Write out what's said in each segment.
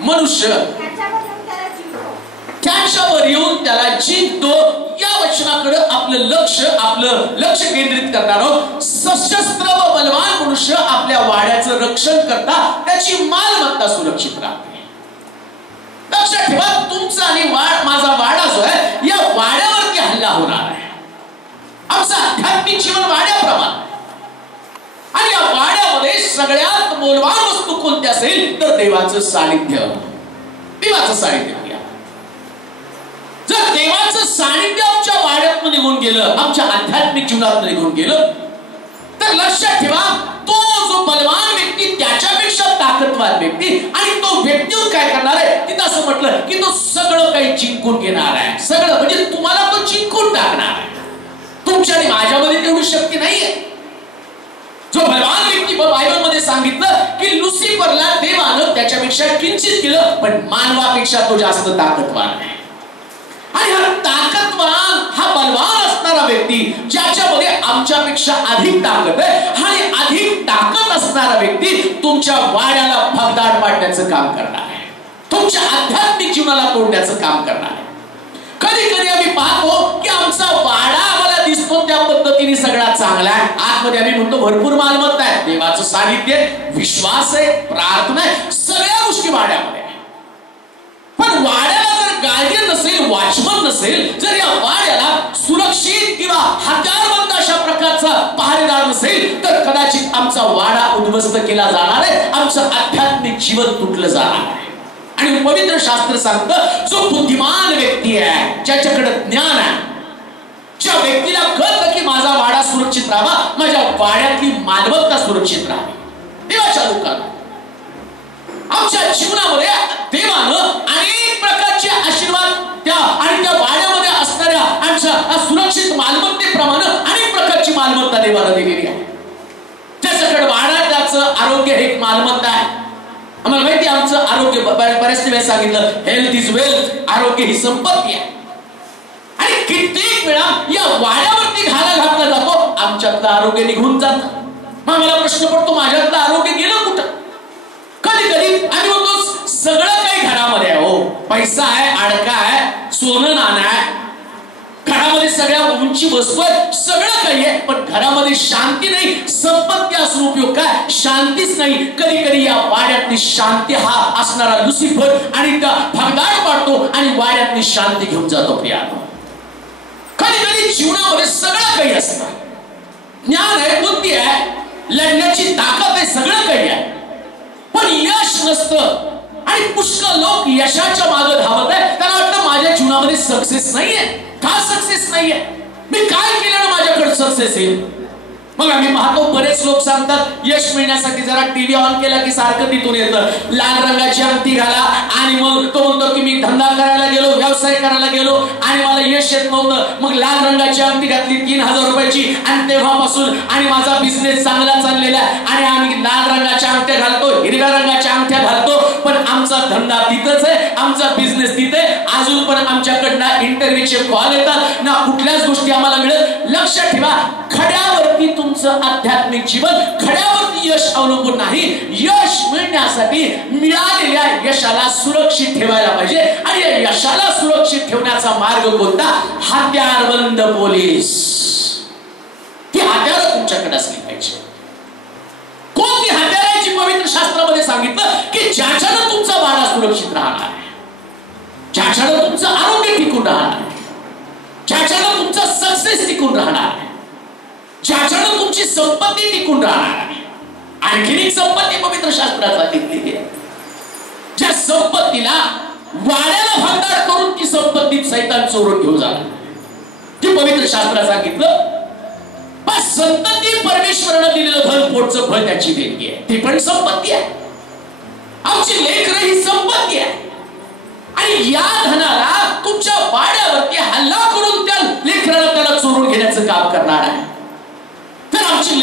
मनुष्य त्याच्यावर येऊन त्याला जिंकतो. या वचनाकडे आपलं लक्ष केंद्रित करणार आहोत. सशस्त्र व बलवान मनुष्य आपल्या वाड्याचं रक्षण करता त्याची मालमत्ता सुरक्षित राहते. लक्षात ठेवा, तुमचा आणि माझा वाडा जो आहे या वाड्यावरती हल्ला होणार आहे. आमचं आध्यात्मिक जीवन वाड्याप्रमाणे, आणि या वाड्यामध्ये सगळ्यात मौल्यवान वस्तू कोणती असेल तर देवाचं सानिध्य. देवाचं सानिध्य. जर देवाचं सानिध्य आमच्या वाड्यात निघून गेलं, आमच्या आध्यात्मिक जीवनात निघून गेलं, तर लक्षात ठेवा, तो जो बलवान व्यक्ती त्याच्यापेक्षा ताकदवान व्यक्ती, आणि तो व्यक्ती काय करणार आहे, तिथं असं म्हटलं की तो सगळं काही जिंकून घेणार आहे. सगळं म्हणजे तुम्हाला तो जिंकून टाकणार आहे. तुमच्या आणि माझ्यामध्ये तेवढी शक्ती नाहीये. जो बलवान व्यक्ती बायबलमध्ये सांगितलं की लुसिफरला देवानं त्याच्यापेक्षा किंचित केलं, पण मानवापेक्षा तो जास्त ताकदवान आहे. आणि हा ताकदवान, हा बलवान असणारा व्यक्ती, ज्याच्यामध्ये आमच्यापेक्षा अधिक ताकद आहे आणि अधिक ताकद असणारा व्यक्ती तुमच्या वाड्याला भगदाड पाडण्याचं काम करणार आहे. तुमच्या आध्यात्मिक जीवनाला तोडण्याचं काम करणार आहे. कधी कधी आम्ही पाहतो की आमचा वाडा आम्हाला दिसतो त्या पद्धतीने सगळा चांगला आहे, आतमध्ये आम्ही म्हणतो भरपूर मालमत्ता आहे, देवाचं सानिध्य, विश्वास आहे, प्रार्थना आहे, सगळ्या गोष्टी वाड्यामध्ये. पण वाड्याला जर गार्डियन नसेल, वॉचमन नसेल, जर या वाड्याला सुरक्षित किंवा हत्यारबंद अशा प्रकारचा पहारेदार नसेल, तर कदाचित आमचा वाडा उद्ध्वस्त केला जाणार आहे, आमचं आध्यात्मिक जीवन तुटलं जाणार आहे. आणि पवित्र शास्त्र सांगतं, जो बुद्धिमान व्यक्ती आहे, ज्याच्याकडे ज्ञान आहे, ज्या व्यक्तीला कळतं की माझा वाडा सुरक्षित राहावा, माझ्या वाड्यातली मालमत्ता सुरक्षित राहावी. देवाच्या लोकांना आमच्या जीवनामध्ये देवानं अनेक प्रकारचे आशीर्वाद त्या आणि त्या वाड्यामध्ये असणाऱ्या आमच्या सुरक्षित मालमत्तेप्रमाणे अनेक प्रकारची मालमत्ता देवाला दिलेली आहे. त्याच्याकडे वाडा, त्याचं आरोग्य हे एक मालमत्ता आहे. आम्हाला माहिती आमचं आरोग्य, बऱ्याच वेळा सांगितलं, हेल्थ इज वेल्थ, आरोग्य ही संपत्ती आहे. आणि कित्येक वेळा या वाड्यावरती घाला घातला जातो, आमच्यातलं आरोग्य निघून जातं. मग मला प्रश्न पडतो, माझ्यातलं आरोग्य गेलं कुठं? कधी कधी आम्ही म्हणतो सगळं काही घरामध्ये आहे, हो, पैसा आहे, अडका आहे, सोनं नाणं आहे, घरामध्ये सगळ्या उंची वस्तू आहे, सगळं काही आहे, पण घरामध्ये शांती नाही. संपत्ती असून उपयोग काय? शांतीच नाही. कधी कधी या वाड्यातली शांती हा असणारा लुसिफर आणि त्या भगदाड पाडतो आणि वाड्यातली शांती घेऊन जातो. प्रियानो, कधी कधी जीवनामध्ये सगळं काही असतं, ज्ञान आहे, बुद्धी आहे, लढण्याची ताकद आहे, सगळं काही आहे, पण यश नसतं. आणि पुष्कळ लोक यशाच्या मागे धावत आहे. त्यांना वाटतं माझ्या जीवनामध्ये सक्सेस नाहीये. का सक्सेस नाहीये? मी काय केलं ना माझ्याकडे सक्सेस येईल? मग आम्ही पाहतो बरेच लोक सांगतात यश मिळण्यासाठी जरा टीव्ही ऑन केला की सारखं तिथून येतं, लाल रंगाची अंगठी घाला, आणि मग तो म्हणतो की मी धंदा करायला गेलो, व्यवसाय करायला गेलो आणि मला यश येत नव्हतं, मग लाल रंगाची अंगठी घातली 3000 रुपयाची, आणि तेव्हापासून आणि माझा बिझनेस चांगला चाललेला आहे, आणि आम्ही लाल रंगाच्या अंगठ्या घालतो, हिरव्या रंगाच्या अंगठ्या घालतो, पण आमचा धंदा तिथंच आहे, आमचा बिझनेस तिथे, अजून पण आमच्याकडनं इंटरव्ह्यूचे कॉल येतात ना, कुठल्याच गोष्टी आम्हाला मिळत. लक्षात ठेवा, खड्यावरती तुमचं आध्यात्मिक जीवन, खड्यावरती यश अवलंबून नाही. यश मिळण्यासाठी मिळालेल्या यशाला सुरक्षित ठेवायला पाहिजे, आणि या यशाला सुरक्षित ठेवण्याचा मार्ग कोणता? हत्यारबंद पोलीस. ती हत्यारं तुमच्याकडे असली पाहिजे. कोणती हत्याराची पवित्र शास्त्रामध्ये सांगितलं की ज्याच्यानं तुमचा वाडा सुरक्षित राहणार आहे, ज्याच्यानं तुमचं आरोग्य टिकून राहणार आहे, ज्याच्यानं तुमचा सक्सेस टिकून राहणार आहे, ज्याच्यानं तुमची संपत्ती टिकून राहणार आहे. आणखी एक संपत्ती पवित्र शास्त्रात सांगितलेली आहे, ज्या संपत्तीला वाड्याला भगदाड करून ती संपत्ती सैतान चोरून घेऊन जाणार. ती पवित्र शास्त्रात सांगितलं, बस संतती परमेश्वरानं दिलेलं धन, पोटचं फळ त्याची देणगी आहे, ती पण संपत्ती आहे. आमची लेकरं ही संपत्ती आहे, आणि या धनाला तुमच्या वाड्यावरती हल्ला करून त्या लेकराला त्याला चोरून घेण्याचं काम करणार आहे. तर आमची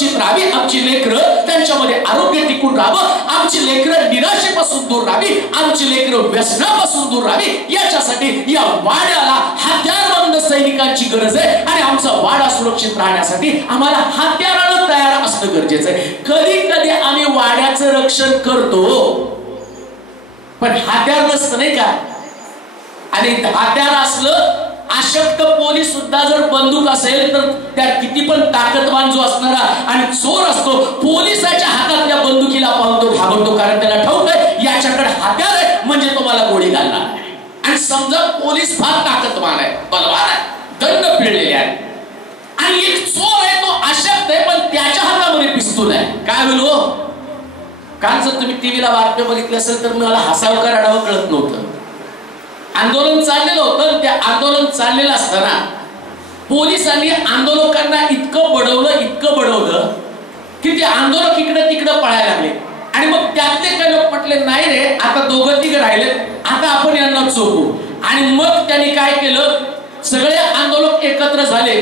सुरक्षित राहावी, आमची लेकरं त्यांच्यामध्ये आरोग्य टिकून राहावं, आमची लेकरं निराशेपासून दूर राहावी, आमची लेकरं व्यसनापासून दूर राहावी, याच्यासाठी या वाड्याला हत्यारबंद सैनिकांची गरज आहे. आणि आमचा वाडा सुरक्षित राहण्यासाठी आम्हाला हत्यारानं तयार असणं गरजेचं आहे. कधी कधी आम्ही वाड्याचं रक्षण करतो पण हत्यार नसतं, नाही का? आणि हत्यार असलं, अशक्त पोलीस सुद्धा जर बंदूक असेल तर त्या किती पण ताकदवान जो असणारा आणि चोर असतो, पोलिसाच्या हातातल्या बंदुकीला पाहून तो घाबरतो, कारण त्याला ठाऊक आहे याच्याकडे हत्यार आहे म्हणजे तो मला गोळी घालणार आहे. आणि समजा पोलीस फार ताकदवान आहे, बलवान आहे, दंड पिळलेले आहे, आणि एक चोर आहे तो अशक्त आहे पण त्याच्या हातामध्ये पिस्तूल आहे, काय होईल हो? काल जर तुम्ही टीव्हीला बातम्या बघितली असेल तर मला हसावं का रडावं कळत नव्हतं. आंदोलन चाललेलं होतं, त्या आंदोलन चाललेलं असताना पोलिसांनी आंदोलकांना इतकं बडवलं की ते आंदोलक इकडे तिकडे पळायला लागले. आणि मग त्यातले काही लोक म्हटले नाही रे, आता दोघं तिघं राहिले, आता आपण यांना चोपू. आणि मग त्यांनी काय केलं, सगळे आंदोलक एकत्र झाले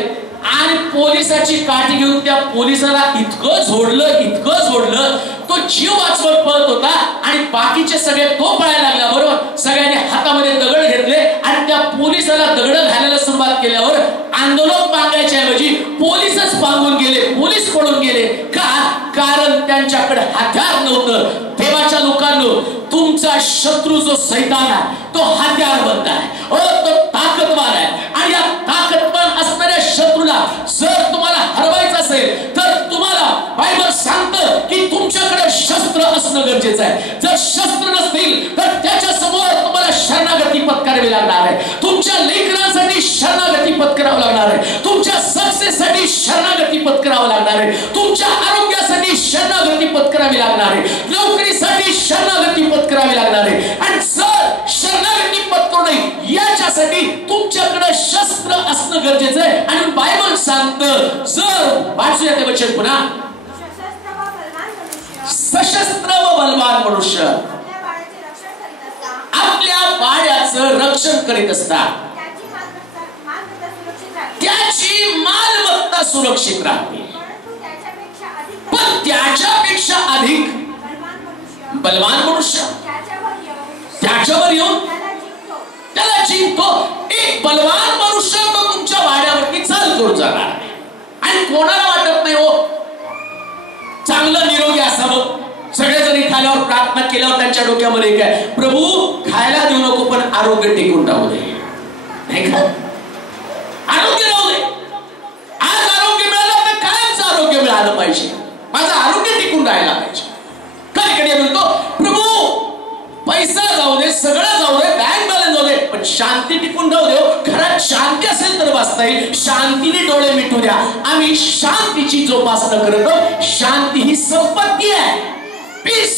आणि पोलिसाची काठी घेऊन त्या पोलिसाला इतकं झोडलं तो जीव वाचवत पळत होता. आणि बाकीचे सगळे तो पळायला लागला, बरोबर. सगळ्यांनी हातामध्ये दगड घेतले आणि त्या पोलिसाला दगड घालायला सुरुवात केल्यावर आंदोलक पांगायच्या ऐवजी पोलीसच पांगून गेले, पोलीस पळून गेले. का? कारण त्यांच्याकडे हत्यार नव्हतं. देवाच्या लोकांनो, तुमचा शत्रू जो सैतान आहे तो हत्यारबंद आहे, तो ताकदवान आहे. आणि या ताकदवान असणाऱ्या शत्रूला जर तुम्हाला हरवायचं असेल तर तुम्हाला बायबल सांगतं की तुमच्याकडे शस्त्र असणं गरजेचं आहे. जर शस्त्र नसतील तर त्याच्या समोर तुम्हाला शरणागती पत्करावी लागणार आहे. तुमच्या लेकरांसाठी शरणागती पत्करावं लागणार आहे. तुमच्या सक्सेससाठी शरणागती पत्करावं लागणार आहे. तुमच्या आरोग्यासाठी शरणागती पत्करावी लागणार आहे. नोकरीसाठी शरणागती पत्करावी लागणार आहे. आणि जर शरणागती पत्करणे याच्यासाठी तुमच्याकडे शस्त्र असणं गरजेचं आहे. आणि बायबल सांगतं, जर वाचूया ते वचन पुन्हा, सशस्त्र व बलवान मनुष्य आपल्या वाड्याचं रक्षण करीत असतात, त्याची मालमत्ता सुरक्षित राहते. पण त्याच्यापेक्षा अधिक बलवान मनुष्य त्याच्यावर येऊन त्याला जिंकतो. एक बलवान मनुष्य तो तुमच्या वाड्यावरती चाल करून जाणार आहे. आणि कोणाला वाटत नाही हो चांगलं निरोगी असावं. सगळेजण इथे आल्यावर प्रार्थना केल्यावर त्यांच्या डोक्यामध्ये काय, प्रभू खायला देऊ नको पण आरोग्य टिकून राहू दे, नाही का? आरोग्य राहू दे. आज आरोग्य मिळालं तर कायमचं आरोग्य मिळालं पाहिजे, माझं आरोग्य टिकून राहायला पाहिजे. कधी कधी म्हणतो प्रभू पैसा जाऊ दे, सगळं जाऊ दे, बँक बॅलन्स जाऊ दे, पण शांती टिकून राहू दे. घरात शांती असेल तर बसता येईल, शांतीने डोळे मिटू द्या. आम्ही शांतीची जोपासना करतो. शांती ही संपत्ती आहे, पीस.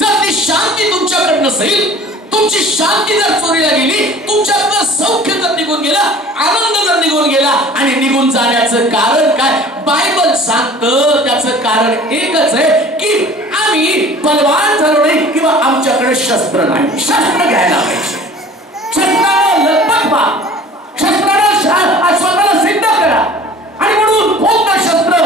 जर ती शांती तुमच्याकडे नसेल, तुमची शांती जर चोरीला गेली, तुमच्यातलं सौख्य जर निघून गेला, आनंद जर निघून गेला, आणि निघून जाण्याचं कारण काय? बायबल सांगतं त्याचं कारण एकच आहे की आम्ही बलवान झालो नाही किंवा आमच्याकडे शस्त्र नाही. शस्त्र घ्यायला पाहिजे. शस्त्राला लपट व्हा, शस्त्राला स्वतःला सिद्ध करा. आणि म्हणून कोणतं शस्त्र?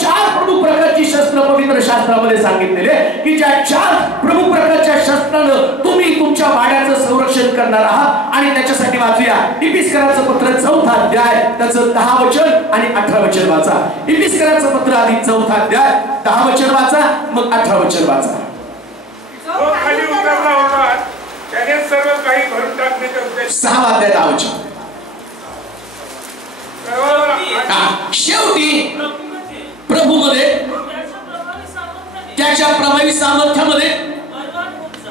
4 प्रमुख प्रकारची शस्त्र पवित्र शास्त्रामध्ये सांगितलेले की ज्या 4 प्रमुख प्रकारच्या शस्त्रानं तुम्ही तुमच्या वाड्याचं संरक्षण करणार आहात. आणि त्याच्यासाठी वाचूया इफिसियन्सचं पत्र 4था अध्याय, त्याचं 10 वचन आणि 18 वचन वाचा. इफिसियन्सचं पत्र आधी 4था अध्याय 10 वचन वाचा, मग 18 वचन वाचा. जो खाली उतरला होता त्याने सर्व काही भरून टाकण्याचे उद्देश. 6 अध्याय 10 वचन. शेवटी प्रभूमध्ये त्याच्या प्रभावी सामर्थ्यामध्ये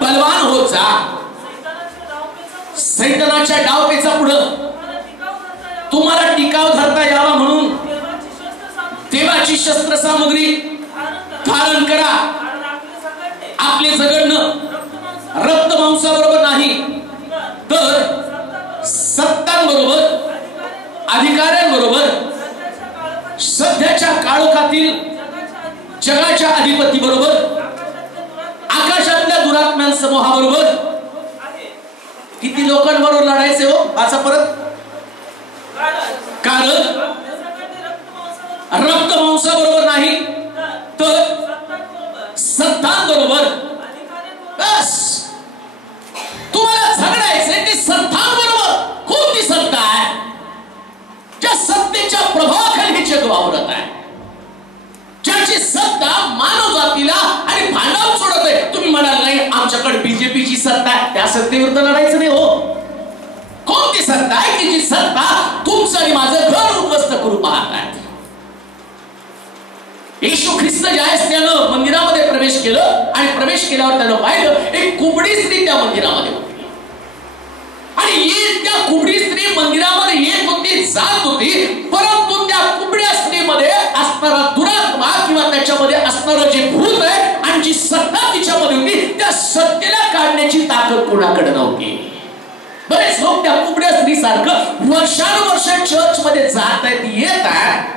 बलवान होत जा. सैतानाच्या डावपेचा पुढं तुम्हाला टिकाव धरता यावा म्हणून देवाची शस्त्र सामग्री धारण करा. आपले जगणं रक्त मांसाबरोबर नाही तर सत्तांबरोबर, अधिकाऱ्यांबरोबर, सध्याच्या काळोखातील जगाच्या अधिपती बरोबर, आकाशातल्या दुरात्म्यां समूहाबरोबर. किती लोकांबरोबर लढायचे हो? वाचा परत. कारण रक्त संतांबरोबर बस तुम्हाला झगडायचंय ते संतांबरोबर. कोणती सत्ता आहे? ज्या सत्तेच्या प्रभावाखाली हे जग वावरत आहे, ज्याची सत्ता मानव जातीला आणि भांडण सोडत आहे. तुम्ही म्हणाल नाही आमच्याकडे बीजेपीची सत्ता आहे, त्या सत्तेविरुद्ध लढायचं नाही. हो, कोणती सत्ता आहे की जी सत्ता तुमचं आणि माझं घर उद्ध्वस्त करू पाहत आहे? येशू ख्रिस्त ज्यावेळेस त्यानं मंदिरामध्ये प्रवेश केलं आणि प्रवेश केल्यावर त्यानं पाहिलं एक कुबडी स्त्री त्या मंदिरामध्ये होती आणि त्या कुबडी स्त्री मंदिरामध्ये येत होती, जात होती, परंतु त्या कुबड्या स्त्रीमध्ये असणारा दुरात्मा किंवा त्याच्यामध्ये असणारं जे भूत आहे आणि जी सत्ता तिच्यामध्ये होती, त्या सत्तेला काढण्याची ताकद कोणाकडे नव्हती. बरेच लोक त्या कुबड्या स्त्री सारखं वर्षानुवर्ष चर्च मध्ये जात आहेत, येत आहेत,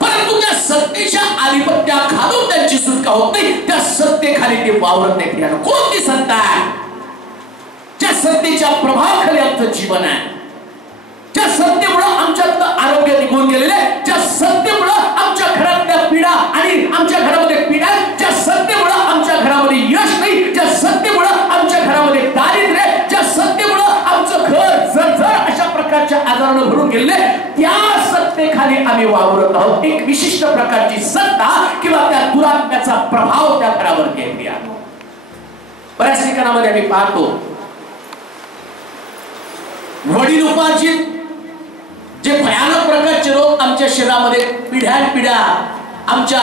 परंतु त्या सत्तेच्या आधिपत्याखालून त्यांची सुटका होत नाही. त्या सत्तेखाली ते वावरत नाही. कोणती सत्ता आहे? ज्या सत्तेच्या प्रभावाखाली आमचं जीवन आहे, ज्या सत्तेमुळे आमच्यातलं आरोग्य निघून गेलेलं आहे, ज्या सत्तेमुळे आमच्या घरातल्या पीडा आणि आमच्या घरामध्ये पीडा, ज्या सत्तेमुळे आमच्या घरामध्ये यश नाही, ज्या सत्तेमुळे आमच्या घरामध्ये दारिद्र्य, ज्या सत्तेमुळे आमचं घर जर्जर अशा प्रकारच्या आजारानं भरून गेले, त्या सत्तेखाली आम्ही वावरत आहोत. एक विशिष्ट प्रकारची सत्ता किंवा त्या दुरात्म्याचा प्रभाव त्या घरावर केली आहे. बऱ्याच ठिकाणामध्ये आम्ही पाहतो वडिलोपार्जित जे भयानक प्रकारचे रोग आमच्या शरीरामध्ये पिढ्यानपिढ्या आमच्या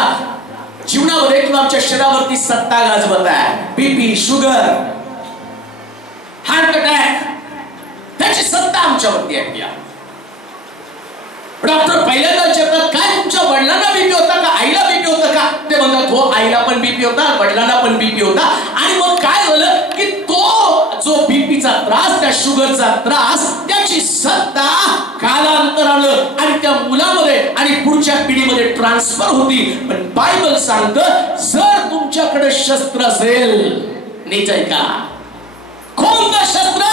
जीवनामध्ये किंवा आमच्या शरीरावरती सत्ता गाजवत आहे. बीपी, शुगर, हार्ट अटॅक, त्याची सत्ता आमच्यावरती आहे. डॉक्टर पहिल्यांदा विचारतात काय तुमच्या वडिलांना बीपी होता का, आईला बीपी होता का? ते म्हणतात हो आईला पण बीपी होता, वडिलांना पण बीपी होता. आणि मग काय झालं की तो जो बीपीचा त्रास, त्या शुगरचा त्रास, त्याची सत्ता कालांतरानं आणि त्या मुलामध्ये आणि पुढच्या पिढीमध्ये ट्रान्सफर होती. पण बायबल सांगतं जर तुमच्याकडे शस्त्र असेल, नीच आहे का? कोणतं शस्त्र?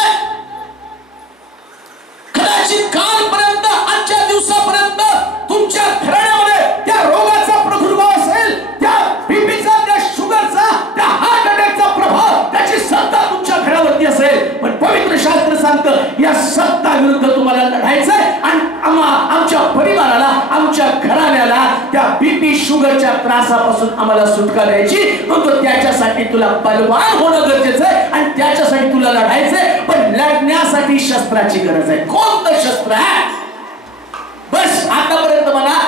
कदाचित कालपर्यंत आजच्या दिवसापर्यंत तुमच्या घराण्यामध्ये त्या रोगाचा प्रादुर्भाव असेल, त्या बीपीचा, त्या शुगरचा, त्या हार्ट अटॅकचा प्रभाव, त्याची सत्ता तुमच्या घरावरती असेल. पण पवित्र शास्त्र सांगतं या सत्ता विरुद्ध तुम्हाला लढायचंय आणि आमच्या परिवाराला, आमच्या घराण्याला त्या बीपी शुगरच्या त्रासापासून आम्हाला सुटका द्यायची. म्हणतो त्याच्यासाठी तुला बलवान होणं गरजेचं आहे आणि त्याच्यासाठी तुला लढायचंय. पण लढण्यासाठी शस्त्राची गरज आहे. कोणतं शस्त्र आहे? बस आतापर्यंत मला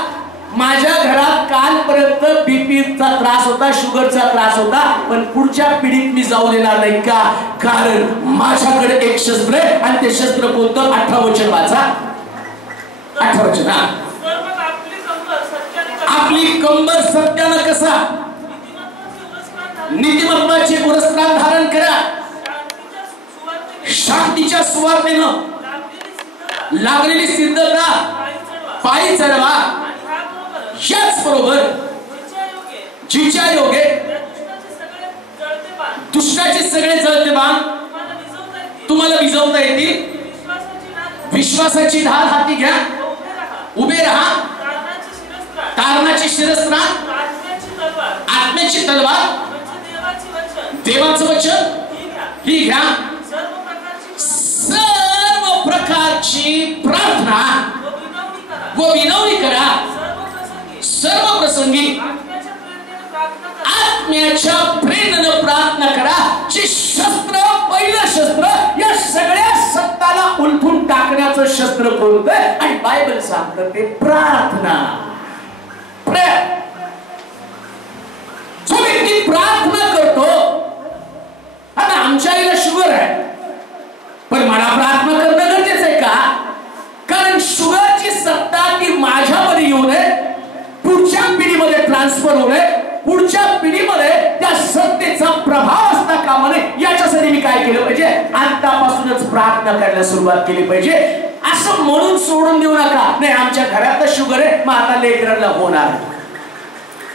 माझ्या घरात कालपर्यंत बीपीचा त्रास होता, शुगरचा त्रास होता, पण पुढच्या पिढीत मी जाऊ देणार नाही. का? कारण माझ्याकडे एक शस्त्र आहे आणि ते शस्त्र कोणतं? 18 वचन वाचा. 18 वचन. आपली कंबर सत्यानं कसा? नीतिमत्वाचे पुरस्कार धारण करा, शांतीच्या सुवार्तेनं लागलेली सिद्धता पायी चढवा. याच बरोबर जिच्या योगे दुष्टाचे सगळे जळते बाण तुम्हाला विझवता येतील. विश्वासाची ढाल हाती घ्या, उभे राहा. तारणाची शिरस्त्राण, आत्म्याची तलवार, देवाचं वचन ही घ्या. सर्व प्रकारची प्रार्थना व विनवणी करा. सर्व प्रसंगी आत्म्याच्या प्रेरणेने प्रार्थना करा. जे शस्त्र, पहिलं शस्त्र, या सगळ्या सत्ताला उलथून टाकण्याचं शस्त्र कोणतं? आणि बायबल सांगतं ते प्रार्थना. जो व्यक्ती प्रार्थना करतो, आता आमच्या आईला शुगर आहे पण मला प्रार्थना करणं गरजेचं आहे का? कारण शुगरची सत्ता ती माझ्यामध्ये येऊ नये, पुढच्या पिढीमध्ये ट्रान्सफर होऊ नये, पुढच्या पिढीमध्ये त्या सत्तेचा प्रभाव असता कामा नये. याच्यासाठी मी काय केलं पाहिजे? आतापासूनच प्रार्थना करायला सुरुवात केली पाहिजे. असं म्हणून सोडून देऊ नका, नाही आमच्या घरात शुगर आहे मग आता लेकरांना होणार.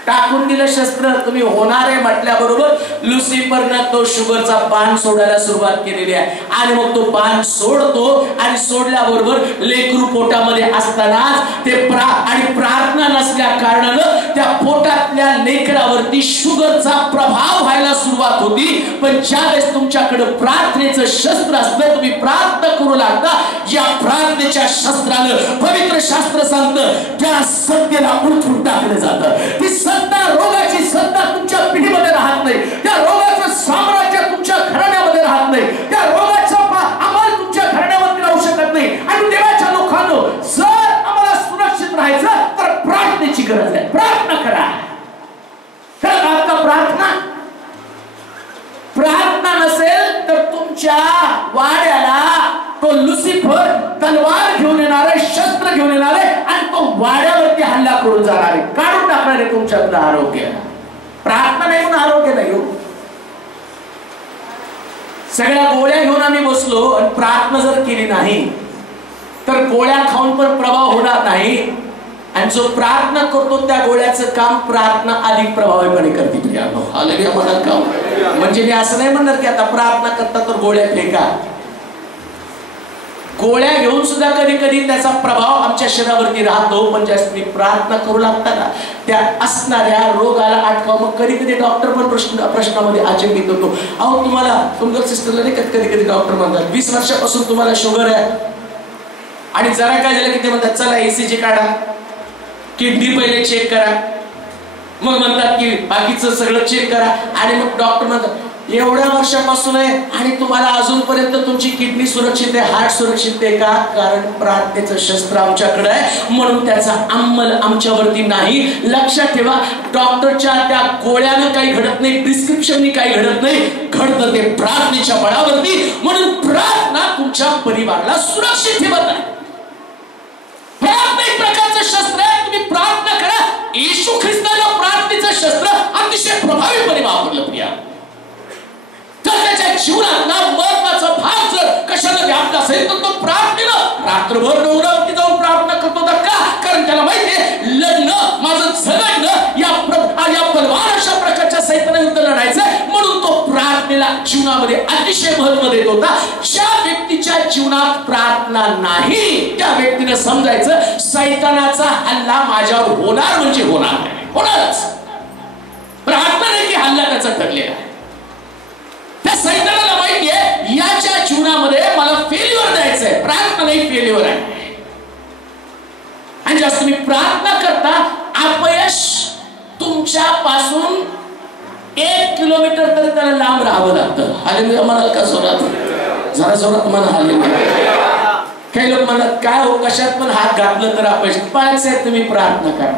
टाकून दिलं शस्त्र, तुम्ही होणार आहे म्हटल्याबरोबर लुसिफरनं तो शुगरचा बाण सोडायला सुरुवात केलेली आहे. आणि मग तो बाण सोडतो आणि सोडल्याबरोबर लेकरू पोटामध्ये असतानाच ते आणि प्रार्थना नसल्या कारणानं त्या पोटातल्या लेकरावर तुमच्यावरती शुगरचा प्रभाव व्हायला सुरुवात होती. पण ज्यावेळेस तुमच्याकडे प्रार्थनेचं शस्त्र असतं, तुम्ही प्रार्थना करू लागता, या प्रार्थनेच्या शस्त्रानं पवित्र शास्त्र सांगतं त्या सत्तेला उलटून टाकलं जातं. ती सत्ता, रोगाची सत्ता तुमच्या पिढीमध्ये राहत नाही, त्या रोगाचं साम्राज्य तुमच्या घराण्यामध्ये राहत नाही, त्या रोगाचा अंमल तुमच्या घराण्यामध्ये राहू शकत नाही. आणि देवाच्या लोकांनो, जर आम्हाला सुरक्षित राहायचं तर प्रार्थनेची गरज आहे. प्रार्थना करा. खरं आपका प्रार्थना नसेल तर तुमच्या वाड्याला तो लुसिफर तलवार घेऊन येणार आहे, शस्त्र घेऊन येणार आहे आणि तो वाड्यावरती हल्ला करून जाणार आहे, काढून टाकणार आहे तुमच्यातलं आरोग्य. प्रार्थना नाही म्हणून आरोग्य नाही हो. सगळ्या गोळ्या घेऊन आम्ही बसलो आणि प्रार्थना जर केली नाही तर गोळ्या खाऊन पण प्रभाव होणार नाही. आणि जो प्रार्थना करतो त्या गोळ्याचं काम प्रार्थना अधिक प्रभावीपणे करते. हालेलुया म्हणा का? म्हणजे मी असं नाही म्हणणार की आता प्रार्थना करता तर गोळ्या फेका. गोळ्या घेऊन सुद्धा कधी कधी त्याचा प्रभाव आमच्या शरीरावरती राहतो. पण ज्यावेळेस मी प्रार्थना करू लागता ना, त्या असणाऱ्या रोगाला अटकाव. मग कधी कधी डॉक्टर पण प्रश्नामध्ये अचंबित होतो. अहो तुम्हाला तुमच्या सिस्टरला नाही कधी कधी डॉक्टर म्हणतात 20 वर्षापासून तुम्हाला शुगर आहे आणि जरा काय झालं की ते म्हणतात चला ECG काढा, किडनी पहिले चेक करा, मग म्हणतात की बाकीचं सगळं चेक करा. आणि मग डॉक्टर म्हणतात एवढ्या वर्षापासून आहे आणि तुम्हाला अजूनपर्यंत तुमची किडनी सुरक्षित आहे, हार्ट सुरक्षित आहे का? कारण प्रार्थनेचं शस्त्र आमच्याकडे आहे म्हणून त्याचा अंमल आमच्यावरती नाही. लक्षात ठेवा, डॉक्टरच्या त्या गोळ्यानं काही घडत नाही, प्रिस्क्रिप्शननी काही घडत नाही, घडतं ते प्रार्थनेच्या बळावरती. म्हणून प्रार्थना तुमच्या परिवाराला सुरक्षित ठेवत आहे. प्रार्थना एक प्रकारचं शस्त्र आहे. तुम्ही प्रार्थना करा. येशू ख्रिस्तानं प्रार्थनेचं शस्त्र अतिशय प्रभावीपणे वापरलं. प्रिया, तर त्याच्या जीवनातला महत्वाचा भाग जर कशाला व्याप्त असेल तर तो प्रार्थनेनं. रात्रभर डोंगरावरती जाऊन प्रार्थना करतो तर का? कारण त्याला माहितीये लग्न माझं झगडणं या बलवान अशा प्रकारच्या सैतानाविरुद्ध लढायचं, म्हणून तो प्रार्थनेला जीवनामध्ये अतिशय महत्व देत होता. ज्या व्यक्तीच्या जीवनात प्रार्थना नाही त्या व्यक्तीने समजायचं सैतानाचा हल्ला माझ्यावर होणार म्हणजे होणार नाही, होणारच. प्रार्थना नाही की हल्ला त्याचा ठरलेला आहे. त्या सैतानाला माहितीये याच्या जीवनामध्ये मला फेल्युअर द्यायचंय, प्रार्थना नाही फेल्युअर आहे. आणि जास्त तुम्ही प्रार्थना करता अपयश तुमच्या पासून 1 किलोमीटर तरी त्याला लांब राहावं लागतं. हालेलुया म्हणाल का जोरात? जरा जोरात म्हणा हालेलुया. काही लोक म्हणतात काय हो कशात पण हात घातलं तर अपयश. पाळायचं तुम्ही प्रार्थना करा.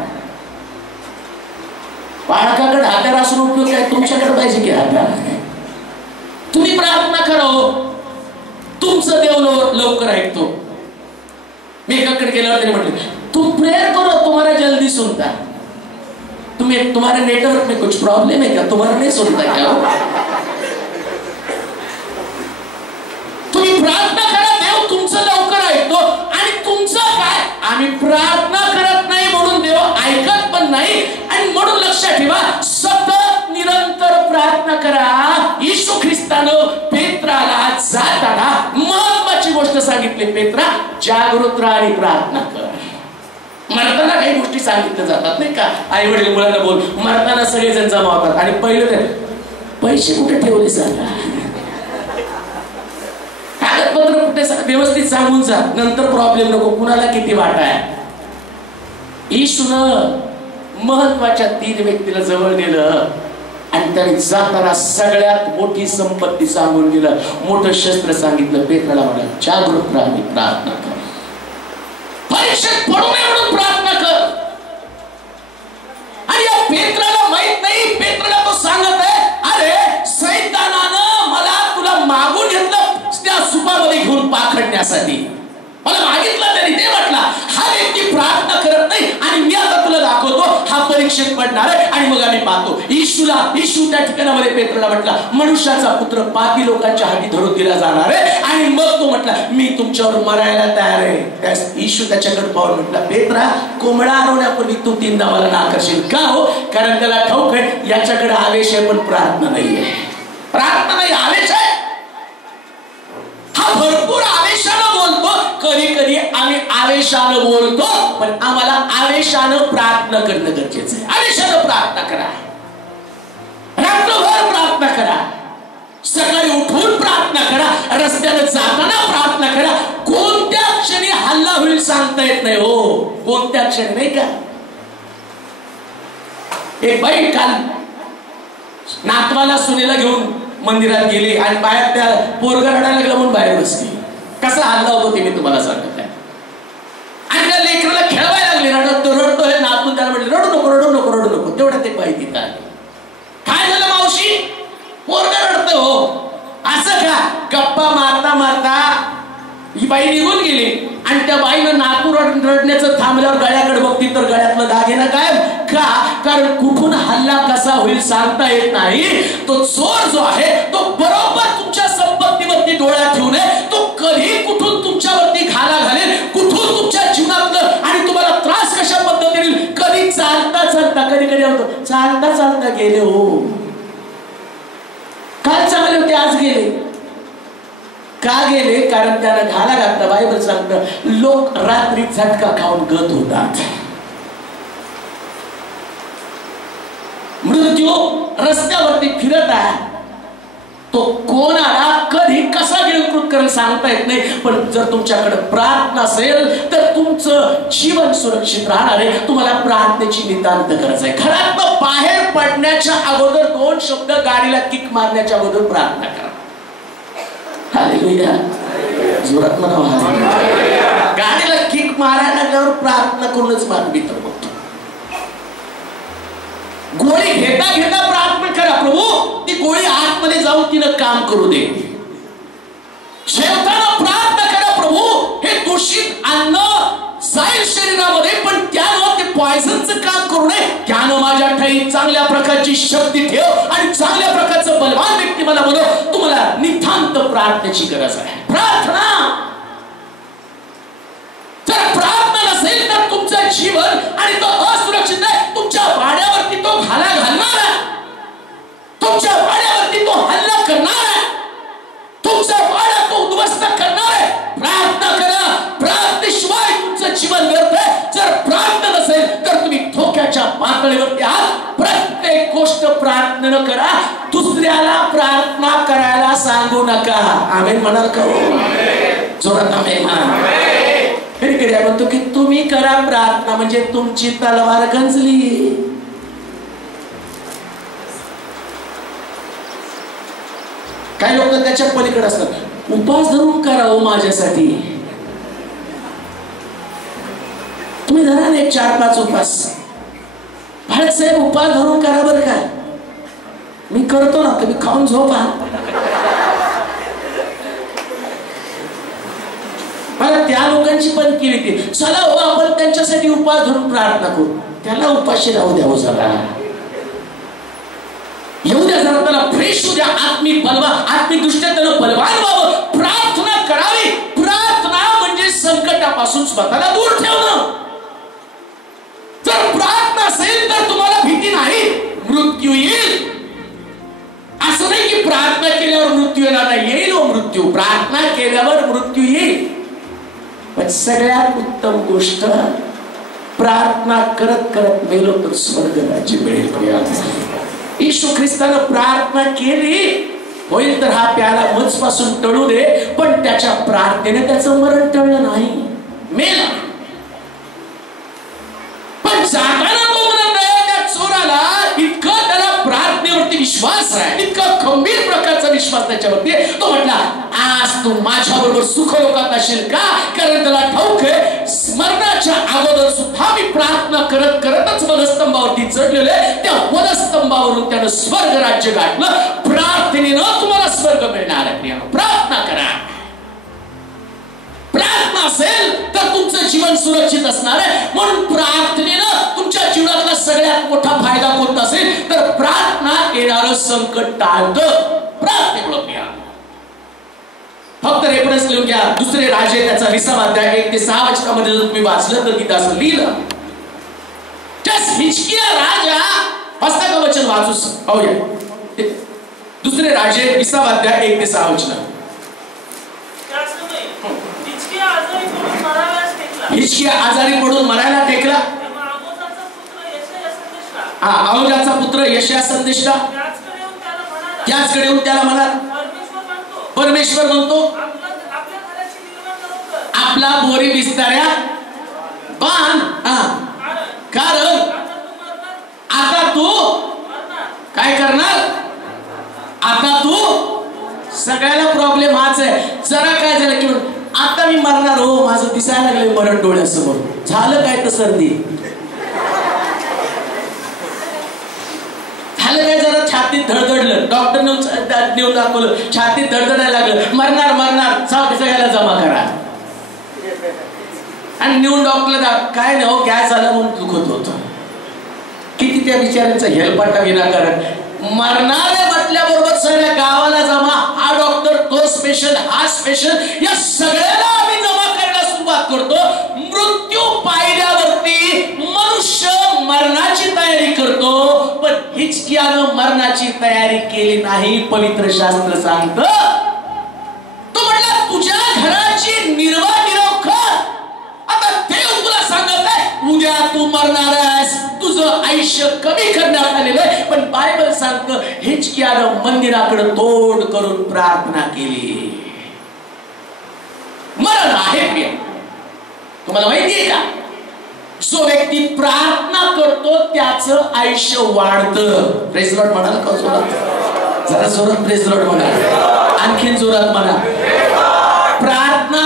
बाळकाकडे हात्यार असून उपयोग काय? तुमच्याकडे पाहिजे की हात्यार? तुम्ही प्रार्थना करा हो, तुमचं देव लवकर ऐकतो. मी एकाकडे गेल्यावर त्याने म्हटलं तुम प्रेयर करो तुम्हारा जल्दी सुनता. तुम्हारे नेटवर्क में कुछ प्रॉब्लम है क्या? तुम्हारा नहीं सुनता क्या? तुम्ही प्रार्थना करा, देव तुमचं लवकर ऐकतो. आणि तुमचं काय? आम्ही प्रार्थना करत नाही म्हणून देव ऐकत पण नाही. आणि म्हणून लक्षात ठेवा, सतत निरंतर प्रार्थना करा. येशू ख्रिस्तानं पेत्राला जाताना महत्वाची गोष्ट सांगितली, पेत्रा जागृत राहा आणि प्रार्थना कर. मरताना काही गोष्टी सांगितल्या जातात नाही का? आई वडील मुलांना बोल, मरताना सगळेजण जमा होतात आणि पहिलं ते पैसे कुठे ठेवले जातात, कागदपत्र कुठे व्यवस्थित सांगून जा, नंतर प्रॉब्लेम नको, कुणाला किती वाटा आहे. येशूनं महत्वाच्या 3 व्यक्तीला जवळ नेलं आणि त्याने जाताना सगळ्यात मोठी संपत्ती सांगून दिलं, मोठं शस्त्र सांगितलं. पेत्राला म्हणा जागृत राहा आणि प्रार्थना कर. परीक्षेत पडू नये म्हणून प्रार्थना कर. आणि या पेत्राला माहित नाही, पेत्राला तो सांगत आहे अरे सैतानानं मला तुला मागून घेतलं त्या सुपामध्ये घेऊन पाखडण्यासाठी. मला मागितलं तरी ते म्हटला हा व्यक्ती प्रार्थना करत नाही आणि मी आता तुला दाखवतो हा परीक्षेत पडणार आहे. आणि मग आम्ही पाहतो येशू त्या ठिकाणामध्ये पेत्राला म्हटला मनुष्याचा पुत्र पापी लोकांच्या हाती धरून दिला जाणार आहे. आणि मग तो म्हटला मी तुमच्यावर मरायला तयार आहे. येशू त्याच्याकडे पाहून म्हटला पेत्रा कोंबडा हरवण्यापूर्वी तू 3दा मला नाकारशील का? हो, कारण त्याला ठाऊक आहे याच्याकडे आवेश आहे पण प्रार्थना नाहीये. प्रार्थना नाही, आवेश आहे. हा भरपूर आवेशानं बोलतो. कधी कधी आम्ही आवेशानं बोलतो पण आम्हाला आवेशानं प्रार्थना करणं गरजेचं आहे. आवेशानं प्रार्थना करा. सकाळी उठून प्रार्थना करा, रस्त्याने जाताना प्रार्थना करा. कोणत्या क्षणी हल्ला होईल सांगता येत नाही हो, कोणत्या क्षणी, नाही का. एक बाई काल नातवाला सुनेला घेऊन मंदिरात गेली आणि बाहेर त्या पोरगा रडायला लागला म्हणून बाहेर बसली. कसा हल्ला होतो ते मी तुम्हाला सांगत आहे. आणि त्या लेकराला खेळवायला लागले, रडतोय नातून त्याला म्हटलं रडू नको रडू नको रडू नको. तेवढं ते बाई तिथं आली. काय झालं मावशी, पोरगा रडतं हो. असं का, गप्पा मारता मारता ही बाई निघून गेली आणि त्या बाईनं नातू रडण्याचं थांबल्यावर गळ्याकडे बघती तर गळ्यातलं दागिना काय का, कारण कुठून हल्ला कसा होईल सांगता येत नाही. तो चोर जो आहे तो बरोबर तुमच्या संपत्तीवरती डोळा ठेवून तो कधी कुठून तुमच्यावरती घाला घालेल, कुठून तुमच्या जीवनातलं आणि तुम्हाला त्रास कशा पद्धतीने, कधी चालता चालता, कधी कधी होतं चालता चालता गेले हो. काल चांगले होते आज गेले. का गेले, कारण त्याला घाला घातला. बायबल सांगतं लोक रात्री झटका खाऊन गत होतात. मृत्यू रस्त्यावरती फिरत आहे, तो कोण आला कधी कसा गिळकृत करेल सांगता येत नाही. पण जर तुमच्याकडे प्रार्थना असेल तर तुमचं जीवन सुरक्षित राहणार आहे. तुम्हाला प्रार्थनेची नितांत गरज आहे. घरातनं बाहेर पडण्याच्या अगोदर 2 शब्द गाडीला किक मारण्याच्या अगोदर प्रार्थना करा. हालेलुया, जोरात म्हणावं हालेलुया. गाडीला किक मारायला लागल्यावर प्रार्थना करूनच मार्ग तर बघतो. गोळी घेता घेता प्रार्थना करा, प्रभू ती गोळी आतमध्ये जाऊन तिनं काम करू दे. जेवताना प्रार्थना करा, प्रभू हे दूषित अन्न जाईल शरीरामध्ये पण त्यानं ते पॉयझनचं काम करू नये. त्यानं माझ्या ठाई चांगल्या प्रकारची शक्ती ठेव आणि चांगल्या प्रकारचं बलवान व्यक्ती मला बनव. तुम्हाला नितांत प्रार्थनेची गरज आहे. प्रार्थना, जर प्रार्थना नसेल तर तुमचं जीवन आणि तो असुरक्षित आहे. तुमच्या वाड्यावरती तो घाला घालणार आहे, तुमच्या वाड्यावरती तो हल्ला करणार आहे, तुमचा वाडा तो उद्ध्वस्त करणार आहे. प्रार्थना करा, प्रार्थनेशिवाय तुमचं जीवन व्यर्थ आहे. जर प्रार्थना नसेल तर तुम्ही धोक्याच्या पातळीवरती आहात. प्रत्येक गोष्ट प्रार्थनेनं करा, दुसऱ्याला प्रार्थना करायला सांगू नका. आमेन म्हणाल का हो, जोरात आमेन म्हणा. कधी कधी म्हणतो की तुम्ही करा प्रार्थना म्हणजे तुमची तलवार गंजली. काही लोक त्याच्या पलीकडे असतात, उपास धरून करा हो माझ्यासाठी. तुम्ही धरा ना 4-5 उपास. भारत साहेब उपास धरून करा बरं का, मी करतो ना, तुम्ही खाऊन झोपा. मला त्या लोकांची पण केली ती, चला हो आपण त्यांच्यासाठी उपास धरून प्रार्थना करू. त्याला उपाशी राहू द्या हो, जरा येऊ द्या, जरा त्याला फ्रेश होऊ द्या. आत्मिक दृष्ट्या त्याला बलवान व्हावं. प्रार्थना करावी. प्रार्थना म्हणजे संकटापासून स्वतःला दूर ठेवणं. जर प्रार्थना असेल तर तुम्हाला भीती नाही. मृत्यू येईल असं नाही की प्रार्थना केल्यावर मृत्यू येणार नाही. येईल हो मृत्यू, प्रार्थना केल्यावर मृत्यू येईल. पण सगळ्यात उत्तम गोष्ट, प्रार्थना करत करत मेलो तर स्वर्ग राज्य मिळेल. येशू ख्रिस्तानं प्रार्थना केली, होईल तर हा प्याला मजपासून टळू दे, पण त्याच्या प्रार्थनेने त्याचं मरण टळलं नाही, मेला. पण जाताना तो म्हणत आहे त्या चोराला, इतका त्याला प्रार्थनेवरती विश्वास आहे, इतका खंबीर प्रकारचा विश्वास त्याच्यावरती. तो म्हटला आज तू माझ्या बरोबर सुखलोकात असेल का, कारण त्याला ठाऊक आहे मरणाच्या अगोदर सुद्धा मी प्रार्थना करत करतच वधस्तंभावरती चढलेलो आहे. त्या वधस्तंभावरून त्यानं स्वर्ग राज्य गाठलं. प्रार्थनेनं तुम्हाला स्वर्ग मिळणार आहे. प्रार्थना करा. प्रार्थना असेल तर तुमचं जीवन सुरक्षित असणार आहे. म्हणून प्रार्थनेनं तुमच्या जीवनातला सगळ्यात मोठा फायदा कोणता असेल तर प्रार्थना येणारं संकट टाळतं. प्रार्थनेमुळे फक्त रेफरन्स लिहून घ्या. दुसरे राजे त्याचा 20वा अध्याय 1 ते 6 वचनामध्ये जर तुम्ही वाचलं तर तिथं असं लिहिलं. हिजकिया राजा, वाचता का वचन वाचू पाहूया. दुसरे राजे 20वा अध्याय 1 ते 6 वचन. हिजकिया आजारी पडून मरायला टेकला. आमोजाचा पुत्र यशाया संदेष्टा त्याचकडे येऊन त्याला म्हणाला, परमेश्वर म्हणतो आपला बोरी विस्ताऱ्या बांध, कारण आता तू काय करणार? आता तू सगळ्याला प्रॉब्लेम हाच आहे. जरा काय झालं की आता मी मरणार हो, माझं दिसायला लागलं मरण डोळ्यासमोर. झालं काय तर सर्दी झालं काय, जरा छातीत धडधडलं, डॉक्टर नेऊन दाखवलं, छातीत धडधडायला लागलं, मरणार मरणार, सगळ्याला जमा करा. आणि नेऊन डॉक्टरला काय नाही हो, गॅस झाला म्हणून दुखत होतं. किती त्या बिचाऱ्यांचा हेलपाटा विनाकारण. मरणारे म्हटल्याबरोबर सगळ्या गावाला जमा, हा डॉक्टर, तो स्पेशल, हा स्पेशल, या सगळ्याला आम्ही जमा करायला सुरुवात करतो. मृत्यू पायऱ्यावरती मनुष्य मरणाची तयारी करतो, पण हिचक्यानं मरणाची तयारी केली नाही. पवित्र शास्त्र सांगतं, तो म्हटला तुझ्या घराची निर्वाह कर. आता देव तुला सांगत आहे उद्या तू मरणार आहेस, तुझं आयुष्य कमी करण्यात आलेलं आहे. पण बायबल सांगतं हिचक्यानं मंदिराकडे तोंड करून प्रार्थना केली. मरण आहे प्रिय, तुम्हाला माहितीये का? जो व्यक्ती प्रार्थना करतो त्याचं आयुष्य वाढतं. प्रेज लॉर्ड म्हणाल का जोरात? जरा जोरात प्रेज लॉर्ड म्हणा, आणखीन जोरात म्हणा. प्रार्थना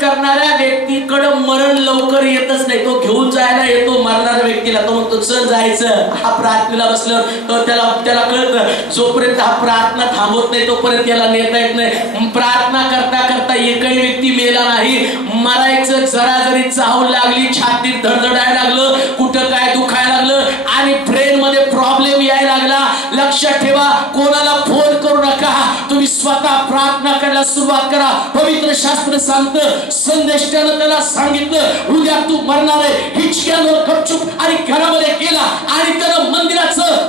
करणाऱ्या व्यक्तीकडे मरण लवकर येतच नाही. तो घेऊन जायला येतो मरणाऱ्या व्यक्तीला, तो म्हणतो चल जायचं. हा प्रार्थनेला बसल्यावर तर त्याला कळतं जोपर्यंत हा प्रार्थना थांबवत नाही तोपर्यंत त्याला नेता येत नाही. प्रार्थना करता करता एकही व्यक्ती मेला नाही. मरायचं जरा जरी चाहूल लागली, छातीत धडधडायला लागलं, कुठं काय दुखायला लागलं आणि ब्रेन मध्ये प्रॉब्लेम यायला लागला, लक्षात ठेवा कोणाला फोन करू नका, तुम्ही स्वतः प्रार्थना करायला सुरुवात करा. पवित्र शास्त्र सांगतं संदेष्टानं त्याला सांगितलं उद्या तू मरणार आहे. हिचक्यानं गपचूप आणि घरामध्ये गेला आणि त्यानं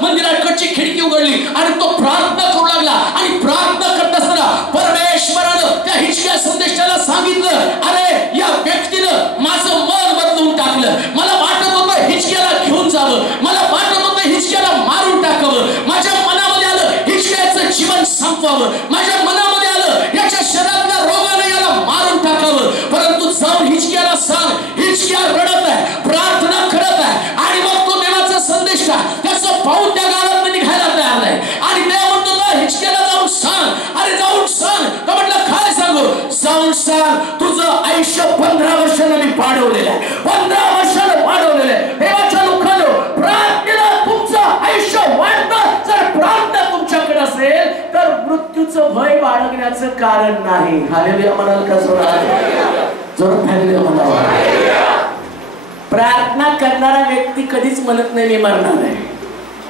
मंदिराकडची खिडकी उघडली आणि तो प्रार्थना करू लागला. आणि प्रार्थना करत असताना परमेश्वरानं त्या हिचक्या संदेष्टाला सांगितलं, अरे या व्यक्तीनं माझं मन बदलून टाकलं. मला वाटत होतं हिचक्याला घेऊन जावं, मला वाटत होतं हिचक्याला मारून टाकावं, माझ्या मनामध्ये आलं हिचक्याचं जीवन संपवावं, माझ्या मनामध्ये आलं याच्या शरीरातल्या रोगाने याला मारून टाकावं. परंतु जाऊन हिचक्याला सांग, हिचक्या रडत आहे, प्रार्थना करत आहे. आणि मग तो देवाचा संदेश त्याचं पाऊल त्या गावात निघायला तयार नाही. आणि देव म्हणतो हिचक्याला जाऊन सांग. अरे जाऊन सांग. तर म्हटलं काय सांगू? जाऊन सांग तुझं आयुष्य 15 वर्षांनी मी वाढवलेलं आहे, 15 वर्षानं वाढवलेलं आहे. देवाच्या लोकांनो, प्रार्थनेला तुमचं आयुष्य वाढतं. जर प्रार्थना तुमच्याकडे असेल तर मृत्यूचं भय बाळगण्याचं कारण नाही. हालेलुया म्हणाल का? जोरात हालेलुया म्हणावा. प्रार्थना करणारा व्यक्ती कधीच म्हणत नाही मी मरणार आहे.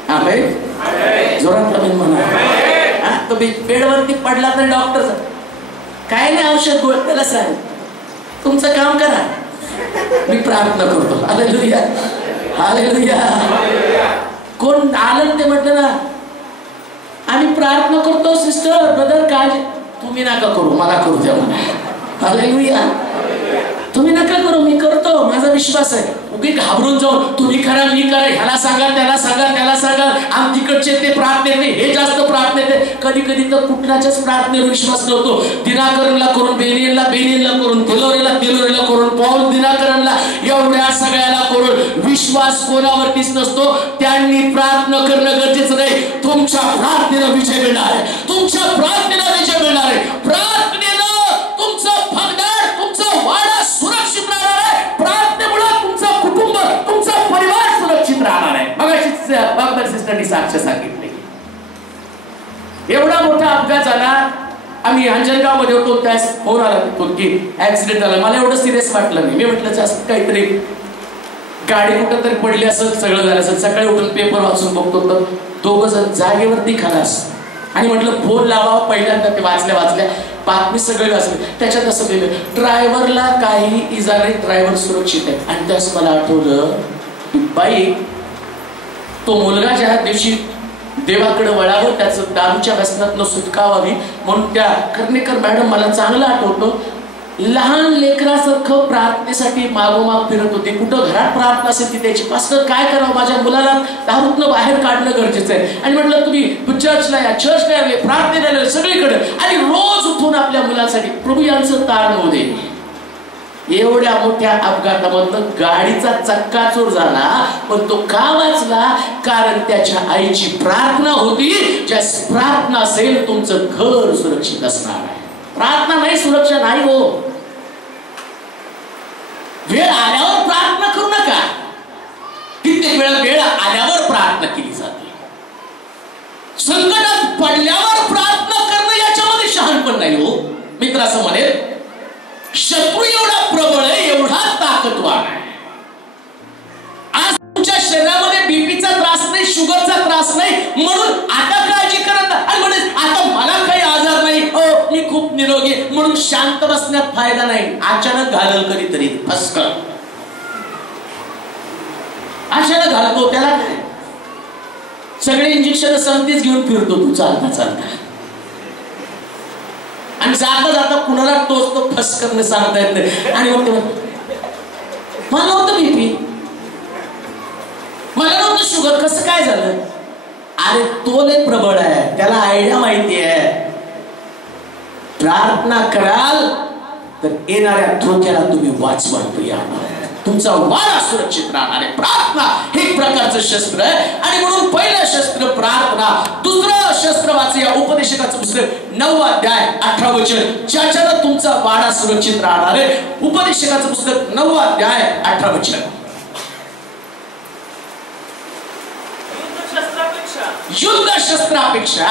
आमेन. जोरात आमेन म्हणा. तो बेडवरती पडला तर डॉक्टर काय नाही औषध गोळ, त्याला सांग तुमचं काम करा, मी प्रार्थना करतो. Hallelujah hallelujah. कोण आलं ते म्हटलं ना आम्ही प्रार्थना करतो सिस्टर ब्रदर, काय तुम्ही नका करू, मला करू द्या म्हणा. हालेलुया. तुम्ही नका करू, मी करतो, माझा विश्वास आहे. उगी घाबरून जाऊन तुम्ही करा मी करा, ह्याला सांगा त्याला सांगा त्याला सांगा, आम तिकडचे ते प्रार्थनेते हे जास्त प्रार्थनेते. कधी कधी तर कुठल्याच्याच प्रार्थनेवर विश्वास नव्हतो. दिनाकरणला करून बेनियनला करून, दिलोरेला करून, पौल दिनाकरणला, एवढ्या सगळ्याला करून विश्वास कोणावरतीच नसतो. त्यांनी प्रार्थना करणं गरजेचं नाही. तुमच्या प्रार्थनेला विजय मिळणार आहे, तुमच्या प्रार्थनेला विजय मिळणार आहे. प्रार्थनेनं तुमचं भगदाड, तुमचा वाडा सुरक्षित राहणार आहे. प्रार्थनेमुळे तुमचं कुटुंब, तुमचा परिवार सुरक्षित राहणार आहे. मगाशी सिस्टरनी साक्ष सांगितली. एवढा मोठा अपघात झाला, आम्ही अंजनगाव मध्ये होतो, त्यास फोन आला की ऍक्सिडेंट झाला. मला एवढं सिरियस वाटलं नाही. मी म्हटलं जास्त काहीतरी गाडी कुठं तरी पडली असं सगळं झालं असं. सकाळी उठून पेपर वाचून बघतो तर दोघं जण जागेवरती खलास. आणि म्हटलं फोन लावा. पहिल्यांदा ते वाचल्या बातमी सगळे वाचले. त्याच्यात असं केलं ड्रायव्हरला काही इजा नाही, ड्रायव्हर सुरक्षित आहे. आणि त्यास मला आठवलं की बाई तो मुलगा ज्या दिवशी देवाकडे वळावं, त्याचं दारूच्या व्यसनातनं सुटका व्हावी म्हणून त्या कर्णेकर मॅडम मला चांगलं आठवतो लहान लेकरासारखं प्रार्थनेसाठी मागोमाग फिरत होते. कुठं घरात प्रार्थना असेल ती त्याची, पास्टर काय करावं, माझ्या मुलाला दारूतनं बाहेर काढणं गरजेचं आहे. आणि म्हटलं तुम्ही चर्चला या, चर्चला यावे, प्रार्थनेला यावे, सगळीकडे. आणि रोज उठून आपल्या मुलांसाठी. प्रभू यांचं तारण होऊ दे. एवढ्या मोठ्या अपघातामधनं गाडीचा चक्काचूर झाला, पण तो का वाचला? कारण त्याच्या आईची प्रार्थना होती. ज्या प्रार्थना असेल तुमचं घर सुरक्षित असणार आहे. प्रार्थना नाही सुरक्षा नाही हो. वेळ आल्यावर प्रार्थना करू नका. कित्येक वेळा वेळ आल्यावर प्रार्थना केली जाते. संकटात पडल्यावर प्रार्थना करणं याच्यामध्ये शहाणपण नाही हो. मित्र असं म्हणेल, शत्रू एवढा प्रबळ आहे, एवढा ताकदवान आहे. आज तुमच्या शरीरामध्ये बीपीचा त्रास नाही, शुगरचा त्रास नाही, म्हणून आता काळजी करत आणि म्हणे आता मला काही आजार नाही, हो मी खूप निरोगी, म्हणून शांत बसण्यात फायदा नाही. अचानक घालल कधीतरी फसकन, अचानक घालतो त्याला काय. सगळे इंजेक्शन संगतीच घेऊन फिरतो तू चालता चालता. आणि जाता जाता कुणाला टोचतो फसकन सांगता येत नाही. आणि मग मला नव्हतं बीपी, मला नव्हतं शुगर, कसं काय झालं? अरे तो लय प्रबळ आहे, त्याला आयडिया माहिती आहे. प्रार्थना कराल तर येणाऱ्या धोक्याला तुम्ही वाचवाल. तुमचा वारा सुरक्षित राहणार आहे. प्रार्थना हे एक प्रकारचं शस्त्र आहे. आणि म्हणून पहिलं शस्त्र प्रार्थना. दुसरं शस्त्र वाचूया उपदेशकाचं पुस्तक 9 अध्याय 18 वचन, ज्याच्यानं तुमचा वारा सुरक्षित राहणार आहे. उपदेशकाचं पुस्तक 9 अध्याय 18 वचन. युद्ध शस्त्रापेक्षा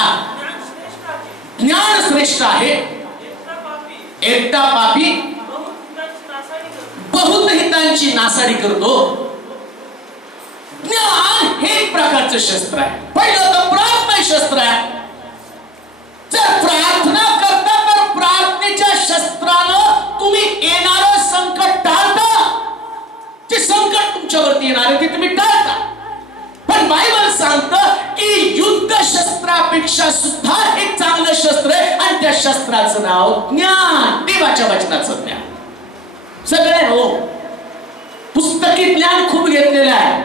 ज्ञान श्रेष्ठ आहे. एकटा पापी बहुत हितांची नासाडी करतो. ज्ञान हे एक प्रकारचं शस्त्र आहे. पहिलं तर प्रार्थना शस्त्र आहे. जर प्रार्थना करता तर प्रार्थनेच्या शस्त्रानं तुम्ही येणारं संकट टाळता. जे संकट तुमच्यावरती येणार आहे ते तुम्ही टाळता. पण बायबल सांगतं की युद्ध शस्त्रापेक्षा सुद्धा एक चांगलं शस्त्र आहे. आणि त्या शस्त्राचं नाव ज्ञान, देवाच्या वचनाचं ज्ञान. सगळे हो पुस्तकी ज्ञान खूप घेतलेलं आहे.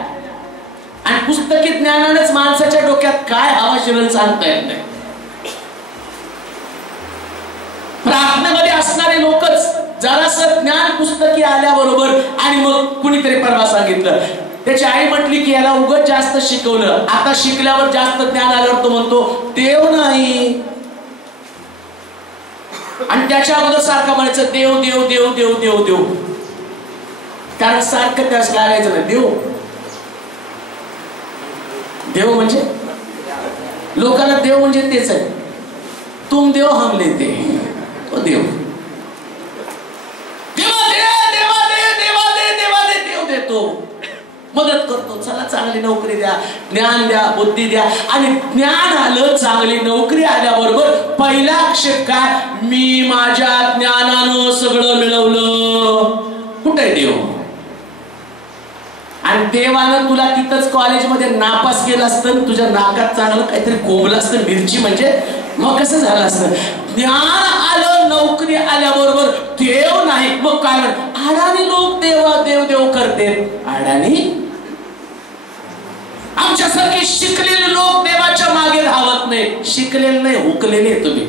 आणि पुस्तकी ज्ञानानेच माणसाच्या डोक्यात काय हवा शिरल सांगता येत नाही. प्रार्थनेमध्ये असणारे लोकच जरासं ज्ञान पुस्तकी आल्याबरोबर. आणि मग कुणीतरी परवा सांगितलं, त्याची आई म्हटली की याला उगाच जास्त शिकवलं, आता शिकल्यावर जास्त ज्ञान आल्यावर तो म्हणतो देव नाही. आणि त्याच्या अगोदर सारखं म्हणायचं देव देव देव देव देव देव, कारण सारखं त्यास लागायचं नाही. देव देव म्हणजे लोकांना देव म्हणजे तेच आहे. तुम देव हम लेते, तो देव. देवा दे देवा दे देवा दे देवा दे, देव देतो, मदत करतो. चला चांगली नोकरी द्या, ज्ञान द्या, बुद्धी द्या. आणि ज्ञान आलं, चांगली नोकरी आल्याबरोबर पहिला आक्षेप काय? मी माझ्या ज्ञानानं सगळं मिळवलं. कुठे देव? आणि देवानं तुला तिथंच कॉलेजमध्ये नापास केलं असतं, तुझ्या नाकात चांगलं काहीतरी कोंबलं असतं मिरची म्हणजे, मग कसं झालं असतं? ज्ञान आलं, नोकरी आल्याबरोबर देव नाही. मग काय म्हण? अडाणी लोक देवा देव देव करते. अडाणी? आमच्यासारखे शिकलेले लोक देवाच्या मागे धावत नाही. शिकलेले नाही, हुकलेले तुम्ही,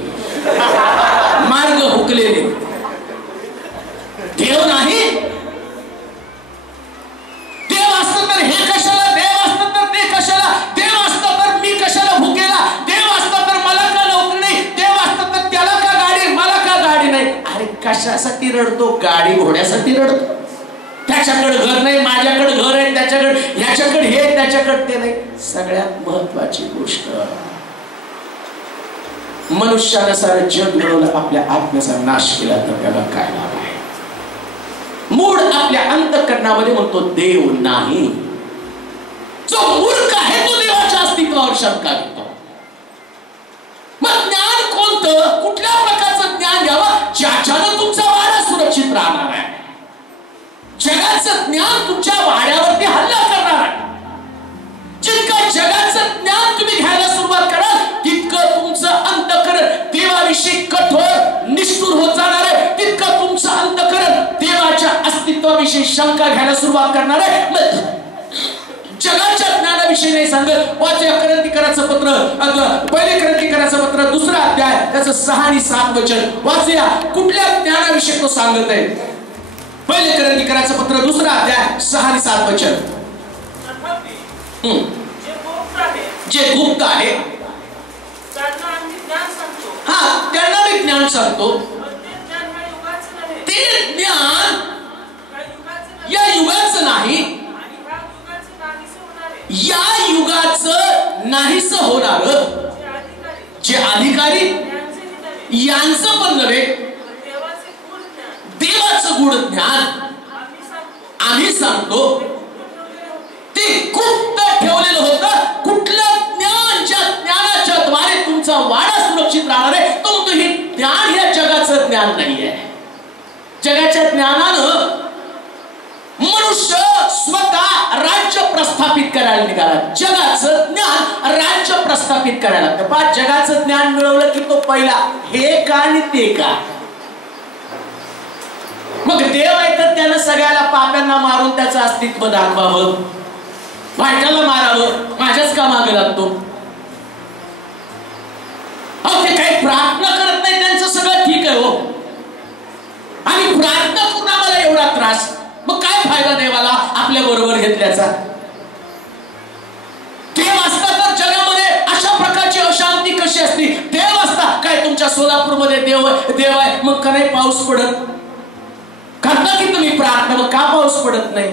मार्ग हुकलेले. देव नाही. देव असतं तर हे कशाला, देव असतं तर ते कशाला, देव असतं तर मी कशाला भुकेला, देव असतं तर मला का नोकरी नाही, देव असतं तर त्याला का गाडी, मला का गाडी नाही. अरे कशासाठी रडतो? गाडी घोड्यासाठी रडतो. त्याच्याकडे घर नाही, माझ्याकडे घर आहे, त्याच्याकडे ह्याच्याकडे हे, त्याच्याकडे ते नाही. सगळ्यात महत्वाची गोष्ट, मनुष्यानं सारं जग मिळवलं, आपल्या आत्म्याचा नाश केला तर त्याला काय लाभ आहे? मूळ आपल्या अंतःकरणामध्ये म्हणतो देव नाही. जो मूर्ख आहे तो देवाच्या अस्तित्वावर शंका घेतो. मग ज्ञान कोणतं? कुठल्या प्रकारचं ज्ञान घ्यावं? ज्याच्यानं तुमचा वाडा सुरक्षित राहणार आहे. जगाचं ज्ञान तुमच्या वाड्यावरती हल्ला करणार आहे. जितकं जगाचं ज्ञान तुम्ही घ्यायला सुरुवात कराल तितकं तुमचं अंतःकरण देवाविषयी कठोर निष्ठुर होत जाणार आहे. तितकं तुमचं अस्तित्वाविषयी शंका घ्यायला सुरुवात करणार आहे. मग जगाच्या ज्ञानाविषयी नाही सांगत. वाचूया करंतीकराचं पत्र, पहिले करंतीकराचं पत्र 2रा अध्याय त्याचं 6 आणि 7 वचन वाचूया. कुठल्या ज्ञानाविषयी तो सांगत आहे. पहिले करंतीकराचं पत्र 2रा अध्याय 6 आणि 7 वचन. जे गुप्त आहे त्यांना मी ज्ञान सांगतो. ते ज्ञान या युगाचं नाही, या युगाचं नाहीस होणार. जे अधिकारी यांचं पण नव्हे, देवाचं गुढ ज्ञान आम्ही सांगतो. ते गुप्त ठेवलेलं होतं. कुठलं ज्ञान, ज्या ज्ञानाच्या द्वारे तुमचा वाडा सुरक्षित राहणार आहे, तो हे ज्ञान या जगाचं ज्ञान नाहीये. जगाच्या ज्ञानानं मनुष्य स्वतः राज्य प्रस्थापित करायला निघाला. जगाचं ज्ञान राज्य प्रस्थापित करायला लागतं. पहा, जगाचं ज्ञान मिळवलं की तो पहिला हे का आणि ते का. मग देव आहे तर त्यानं सगळ्याला पाप्यांना मारून त्याचं अस्तित्व दाखवावं, वाईटाला मारावं, माझ्याच का मागे लागतो. अहो, ते काही प्रार्थना करत नाही, त्यांचं सगळं ठीक आहे हो, आणि प्रार्थना करून आम्हाला एवढा त्रास. मग काय फायदा देवाला आपल्या बरोबर घेतल्याचा. देव असता तर जगामध्ये अशा प्रकारची अशांती कशी असती. देव असता काय तुमच्या सोलापूरमध्ये देव आहे, मग का नाही पाऊस पडत. करता की तुम्ही प्रार्थना, मग का पाऊस पडत नाही.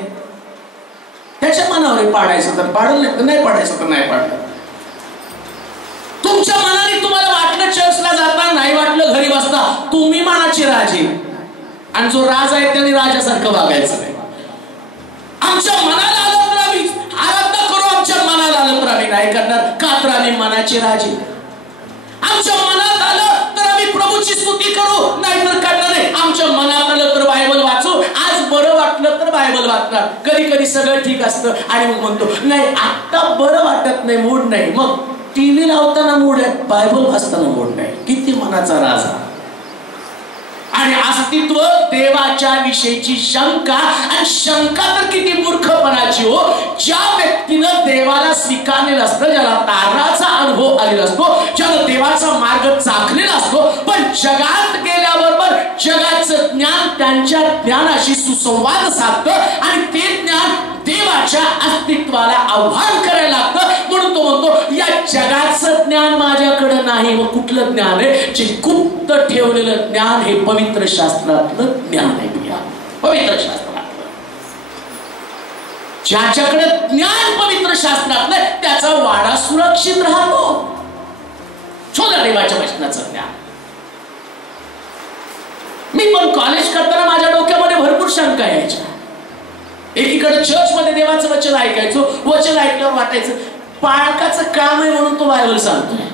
त्याच्या मनावर पाडायचं तर पाडलं, नाही पाडायचं तर नाही पाडलं. तुमच्या मनाने तुम्हाला वाटलं चर्चला जाता, नाही वाटलं घरी बसता, तुम्ही मनाची राजी. आणि जो राज आहे त्याने राजासारखं वागायचं नाही. आमच्या मनाला आलं तर आम्ही आराधना करू, आमच्या मनाला आलं तर आम्ही नाही करणार, का तर आम्ही मनाची राजी. आमच्या मनात आलं तर आम्ही प्रभूची स्तुती करू, नाहीतर करणार नाही. आमच्या मनात आलं तर बायबल वाचू, आज बरं वाटलं तर बायबल वाचणार. कधी कधी सगळं ठीक असतं आणि मग म्हणतो नाही आता बरं वाटत नाही, मूड नाही. मग टीव्ही लावताना मूड आहे, बायबल वाचताना मूड नाही. किती मनाचा राजा. आणि अस्तित्व देवाच्या विषयीची शंका, आणि शंका तर किती मूर्खपणाची हो. ज्या व्यक्तीनं देवाला स्वीकारलेलं असतं, ज्याला तारणाचा अनुभव आलेला असतो, ज्याला देवाचा मार्ग चाखलेला असतो, पण जगात गेल्याबरोबर जगाचं ज्ञान त्यांच्या ज्ञानाशी सुसंवाद साधतं आणि ते ज्ञान देवाच्या अस्तित्वाला आव्हान करायला लागतं. म्हणून तो म्हणतो या जगाचं ज्ञान माझ्याकडे नाही. मग कुठलं ज्ञान आहे. जे गुप्त ठेवलेलं ज्ञान हे पवित्र शास्त्रातलं ज्ञान आहे. पवित्र शास्त्रातलं ज्याच्याकडे ज्ञान पवित्र शास्त्रातलं त्याचा वाडा सुरक्षित राहतो. शोधा देवाच्या वचनाचं ज्ञान. मी पण कॉलेज करताना माझ्या डोक्यामध्ये भरपूर शंका यायच्या. एकीकडे चर्च मध्ये देवाचं वचन ऐकायचो, वचन ऐकल्यावर वाटायचं पाळकाचं काम आहे म्हणून तो बायबल सांगतोय,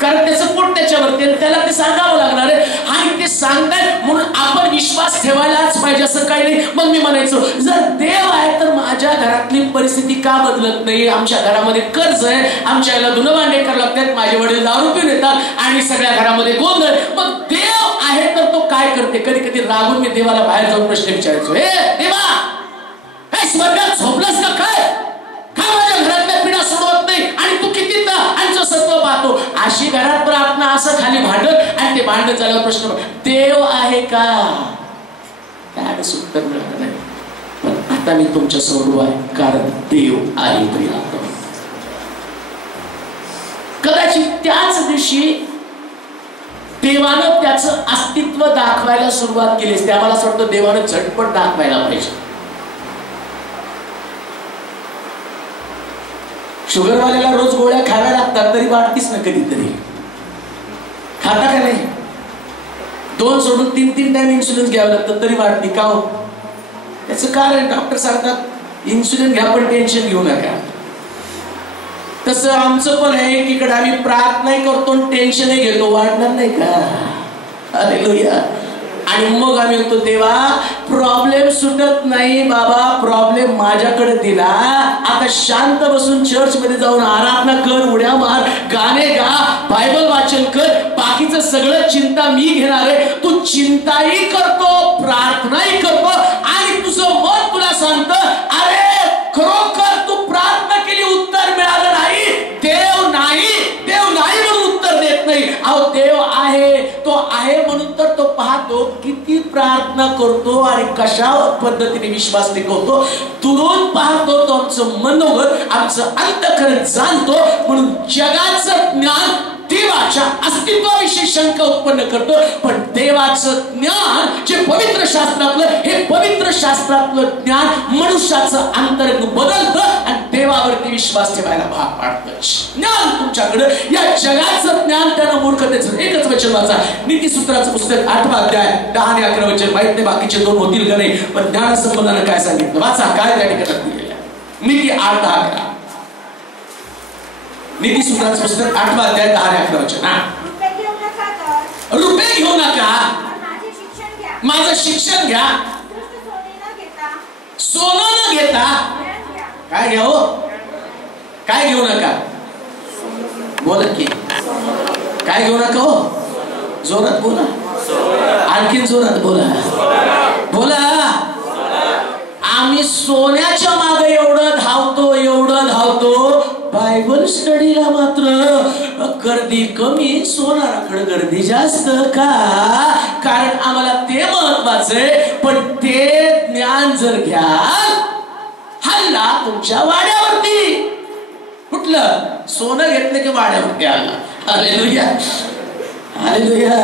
कारण त्याचं पोट त्याच्यावरती, त्याला ते सांगावं लागणार आहे. आणि ते सांगताय म्हणून आपण विश्वास ठेवायलाच पाहिजे असं काही नाही. मग मी म्हणायचो जर देव आहे तर माझ्या घरातली परिस्थिती का बदलत नाही. आमच्या घरामध्ये कर्ज आहे, आमच्या याला धुणं भांडे करावं लागतात, माझे वडील दारू पिऊन येतात आणि सगळ्या घरामध्ये गोंधळ. मग देव आहे तर तो काय करते. कधी कधी रागून मी देवाला बाहेर जाऊन प्रश्न विचारायचो, हे देवा हे स्वर्गात झोपलंस का काय, का माझ्या घरातल्या पिढा सोडवत नाही आणि तू किती आमचं सत्व पाहतो. अशी घरात प्रार्थना, असं खाली भांडत आणि ते भांडत झाल्यावर प्रश्न देव आहे का, काय उत्तर मिळत नाही. पण आता मी तुमच्या समोर आहे कारण देव आहे. कदाचित त्याच दिवशी देवानं त्याचं अस्तित्व दाखवायला सुरुवात केली असते. आम्हाला असं वाटतं देवानं झटपट दाखवायला पाहिजे. शुगरवाल्याला रोज गोळ्या खाव्या लागतात तरी वाटतीच ना कधीतरी. खाता का नाही. 2 सोडून 3 टाइम इन्शुलिन घ्यावं लागतं तरी वाटते का हो. त्याचं कारण डॉक्टर सांगतात इन्शुलिन घ्या पण टेन्शन घेऊ नका. तसं आमचं पण आहे एकीकडे आम्ही प्रार्थनाही करतो टेन्शनही घेतो, वाढणार नाही का. हालेलुया. आणि मग आम्ही म्हणतो देवा प्रॉब्लेम सुटत नाही बाबा, प्रॉब्लेम माझ्याकडे दिला, आता शांत बसून चर्च मध्ये जाऊन आराधना कर, उड्या मार, गाणे गा, बायबल वाचन कर, बाकीचं सगळं चिंता मी घेणार आहे. तू चिंताही करतो, प्रार्थनाही करतो प्रार्थना करतो आणि कशा पद्धतीने विश्वास टिकवतो, दुरून पाहतो तो आमचं मनोगत, आमचं अंतःकरण जाणतो. म्हणून जगाचं ज्ञान देवाच्या अस्तित्वाविषयी शंका उत्पन्न करतो, पण देवाचं ज्ञान जे पवित्र शास्त्रातलं, हे पवित्र शास्त्रातलं ज्ञान मनुष्याचं अंतरंग बदलतं आणि देवावरती विश्वास ठेवायला भाग पाडतं. ज्ञान तुमच्याकडे, या जगाचं ज्ञान त्यानं मूर्खतेचं. एकच वचन वाचा, नीतिसूत्राचं पुस्तक 8वा अध्याय 10 आणि 11 वचन. माहित नाही बाकीचे 2 होतील का नाही, पण ज्ञान संबंधानं काय सांगितलं वाचा, काय त्या ठिकाणी दिलेलं आहे. नीती 8, 10, 11. नीतिसूत्राचं पुस्तक 8वा अध्याय 10 आणि 11 वचन. रुपये घेऊ नका, माझं शिक्षण घ्या. सोनं न घेता काय घ्या हो, काय घेऊ नका, बोला की काय घेऊ नका हो, जोरात बोला, आणखीन जोरात बोला, बोला. आम्ही सोन्याच्या मागे एवढं धावतो, बायबल स्टडीला मात्र गर्दी कमी, सोनाराकडे गर्दी जास्त. का? कारण आम्हाला ते महत्वाचं आहे. पण ते ज्ञान जर घ्याल, हल्ला तुमच्या वाड्यावरती. कुठलं सोनं घेतलं की वाड्यावरती आला. Hallelujah, hallelujah.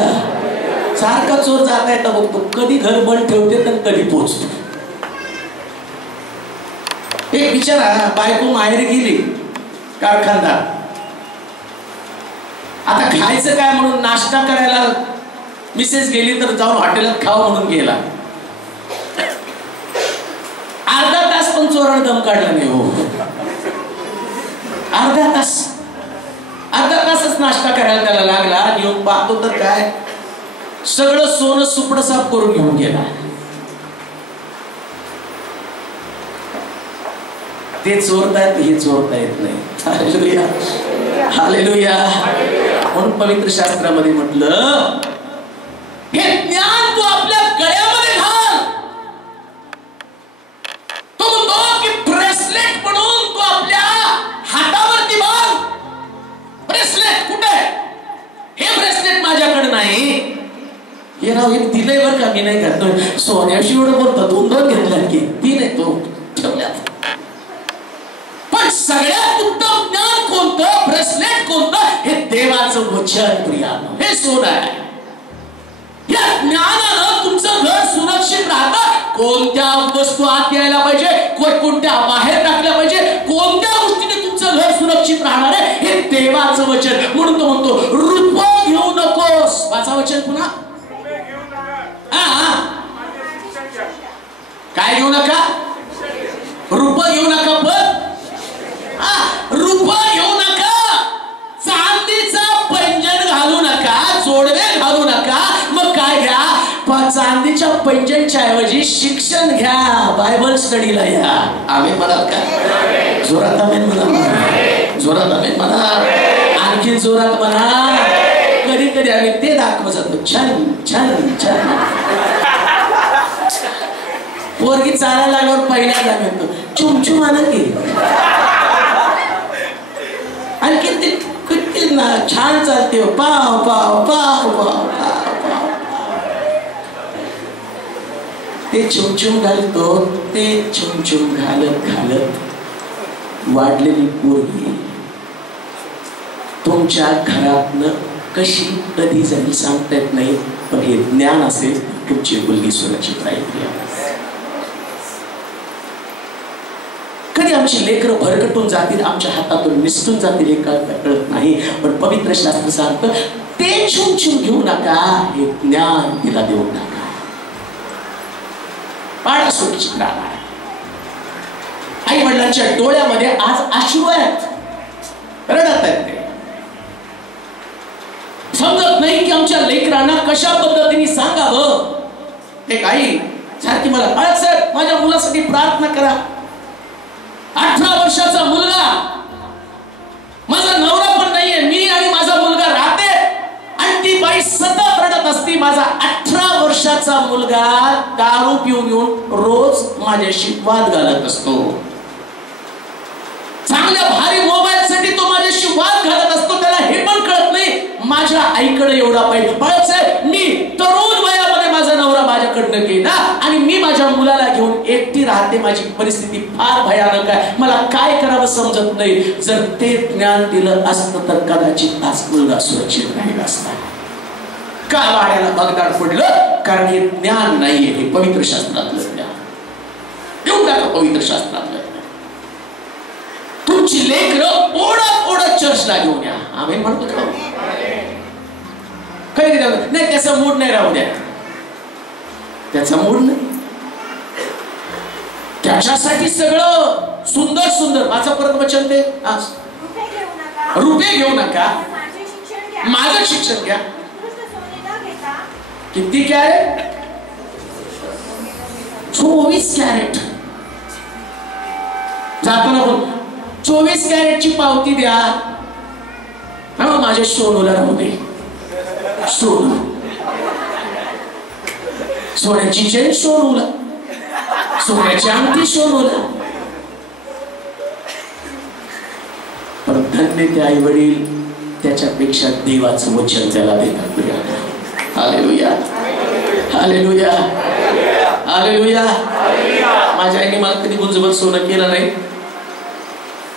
सारखा चोर जाता येता बघतो, कधी घर बंद ठेवते तर कधी पोचतो. एक बिचारा बायको माहेर गेली कारखानदार, आता खायचं काय म्हणून नाश्ता करायला मिसेस गेली तर जाऊन हॉटेलात खावं म्हणून गेला. अर्धा तास पण चोरानं दम काढला नाही हो. अर्धा तासच नाश्ता करायला त्याला लागला. येऊन पाहतो तर काय, सगळं सोनं सुपडं साफ करून घेऊन गेला. ते चोरतायत, हे चोरता येत नाही. Hallelujah, hallelujah. म्हणून पवित्र शास्त्रामध्ये म्हटलं, हे ज्ञान तू आपल्या गळ्यामध्ये घाल. तो म्हणतो की ब्रेसलेट म्हणून तू आपल्या हातावरती बांध. ब्रेसलेट कुठे आहे? हे ब्रेसलेट माझ्याकडे नाही. हे राव एक दिलंय बरं का, मी नाही करतोय. सोन्याशी एवढं बोलतो, 2 घेतल्या की 3 आहे तो ठेवल्यात. पण सगळ्यात उत्तम ज्ञान कोणतं, ब्रेसलेट कोणतं? हे देवाचं वचन प्रियानो, हे सोनं आहे. या ज्ञानानं तुमचं घर सुरक्षित राहतं. कोणत्या वस्तू आत यायला पाहिजे, कोणत्या बाहेर टाकल्या पाहिजे, कोणत्या गोष्टीने तुमचं घर सुरक्षित राहणार आहे, हे देवाचं वचन. म्हणून तो म्हणतो, रुपये घेऊ नकोस. वाचा वचन पुन्हा. काय घेऊ नका, रुपये घेऊ नका, पण रुपये घेऊ नका, चांदीचा पैंजण घालू नका, जोडवे घालू नका. मग काय घ्या? चांदीच्या पैंजणच्या ऐवजी शिक्षण घ्या, बायबल स्टडीला या. आम्ही म्हणाल का? जोरात आम्ही म्हणा, जोरात आम्ही म्हणा, आणखी जोरात म्हणा. कधी कधी आम्ही ते दाखवत जातो, छान छान छान. पोरगी चालायला लागल्यावर पहिल्यांदा म्हणतो चुमचुम आणा की. आणखी ते किती ना छान चालते, पाव पाव पाव पाव पाव. ते चुमचुम घालतो, ते चुमचुम घालत घालत वाढलेली पोरगी तुमच्या घरातनं कशी कधी जाईल सांगता येत नाही. पण हे ज्ञान असेल, तुमची मुलगी सुरक्षित राहील. कधी आमची लेकरं भरकटून जातील, आमच्या हातातून निसटून जातील, हे कळत नाही. पण पवित्र शास्त्र सांगतं, ते चुमचुम घेऊ नका, हे ज्ञान तिला देऊ नका. बाळा सुरक्षित राहणार. आई वडिलांच्या डोळ्यामध्ये आज अश्रू आहेत, रडत आहेत. ते समजत नाही की आमच्या लेकरांना कशा पद्धतीने सांगावं. एक आई सारखी मला, बाळासाहेब माझ्या मुलासाठी प्रार्थना करा. 18 वर्षाचा मुलगा, माझा नवरा पण नाहीये, मी आणि माझा मुलगा राहते. आणि ती बाई सतत रडत असती. माझा 18 वर्षाचा मुलगा दारू पिऊन येऊन रोज माझ्याशी वाद घालत असतो. चांगल्या भारी मोबाईल साठी तो माझ्याशी वाद घालत असतो. त्याला हे पण कळत नाही माझ्या आईकडे एवढा पाहिजे. बाळासाहेब, मी तरुण वयामध्ये माझा नवरा माझ्याकडे माझ्याकडनं गेला आणि मी माझ्या मुलाला घेऊन एकटी राहते, माझी परिस्थिती फार भयानक आहे, मला काय करावं समजत नाही. जर ते ज्ञान दिलं असतं तर कदाचित आज मुलगा सुरक्षित राहिला असता. का वाड्याला बगदाड पडलं? कारण हे ज्ञान नाहीये, हे पवित्र शास्त्रातलं ज्ञान. देऊ टाका पवित्र शास्त्रातलं. तुमची लेकरं ओढत ओढत चर्चला घेऊन या. आम्ही म्हणतो का काही नाही, त्याचा मूड नाही राहू द्या, त्याचा मूड नाही. त्याच्यासाठी सगळं सुंदर सुंदर. माझं परत वचन दे, रुपये घेऊ नका, माझं शिक्षण घ्या. किती कॅरेट? 24 कॅरेट. जाताना बोल 24 कॅरेटची पावती द्या. माझ्या सोनूला राहू दे. सोनू, सोन्याची चेन सोनूला, सोन्याची अंगठी सोनूला. पण धन्य ते आई वडील त्याच्यापेक्षा देवाचं वचन त्याला देतात. Hallelujah, hallelujah, hallelujah. माझ्या आईने मला कधी गुंजभर सोनं केलं नाही,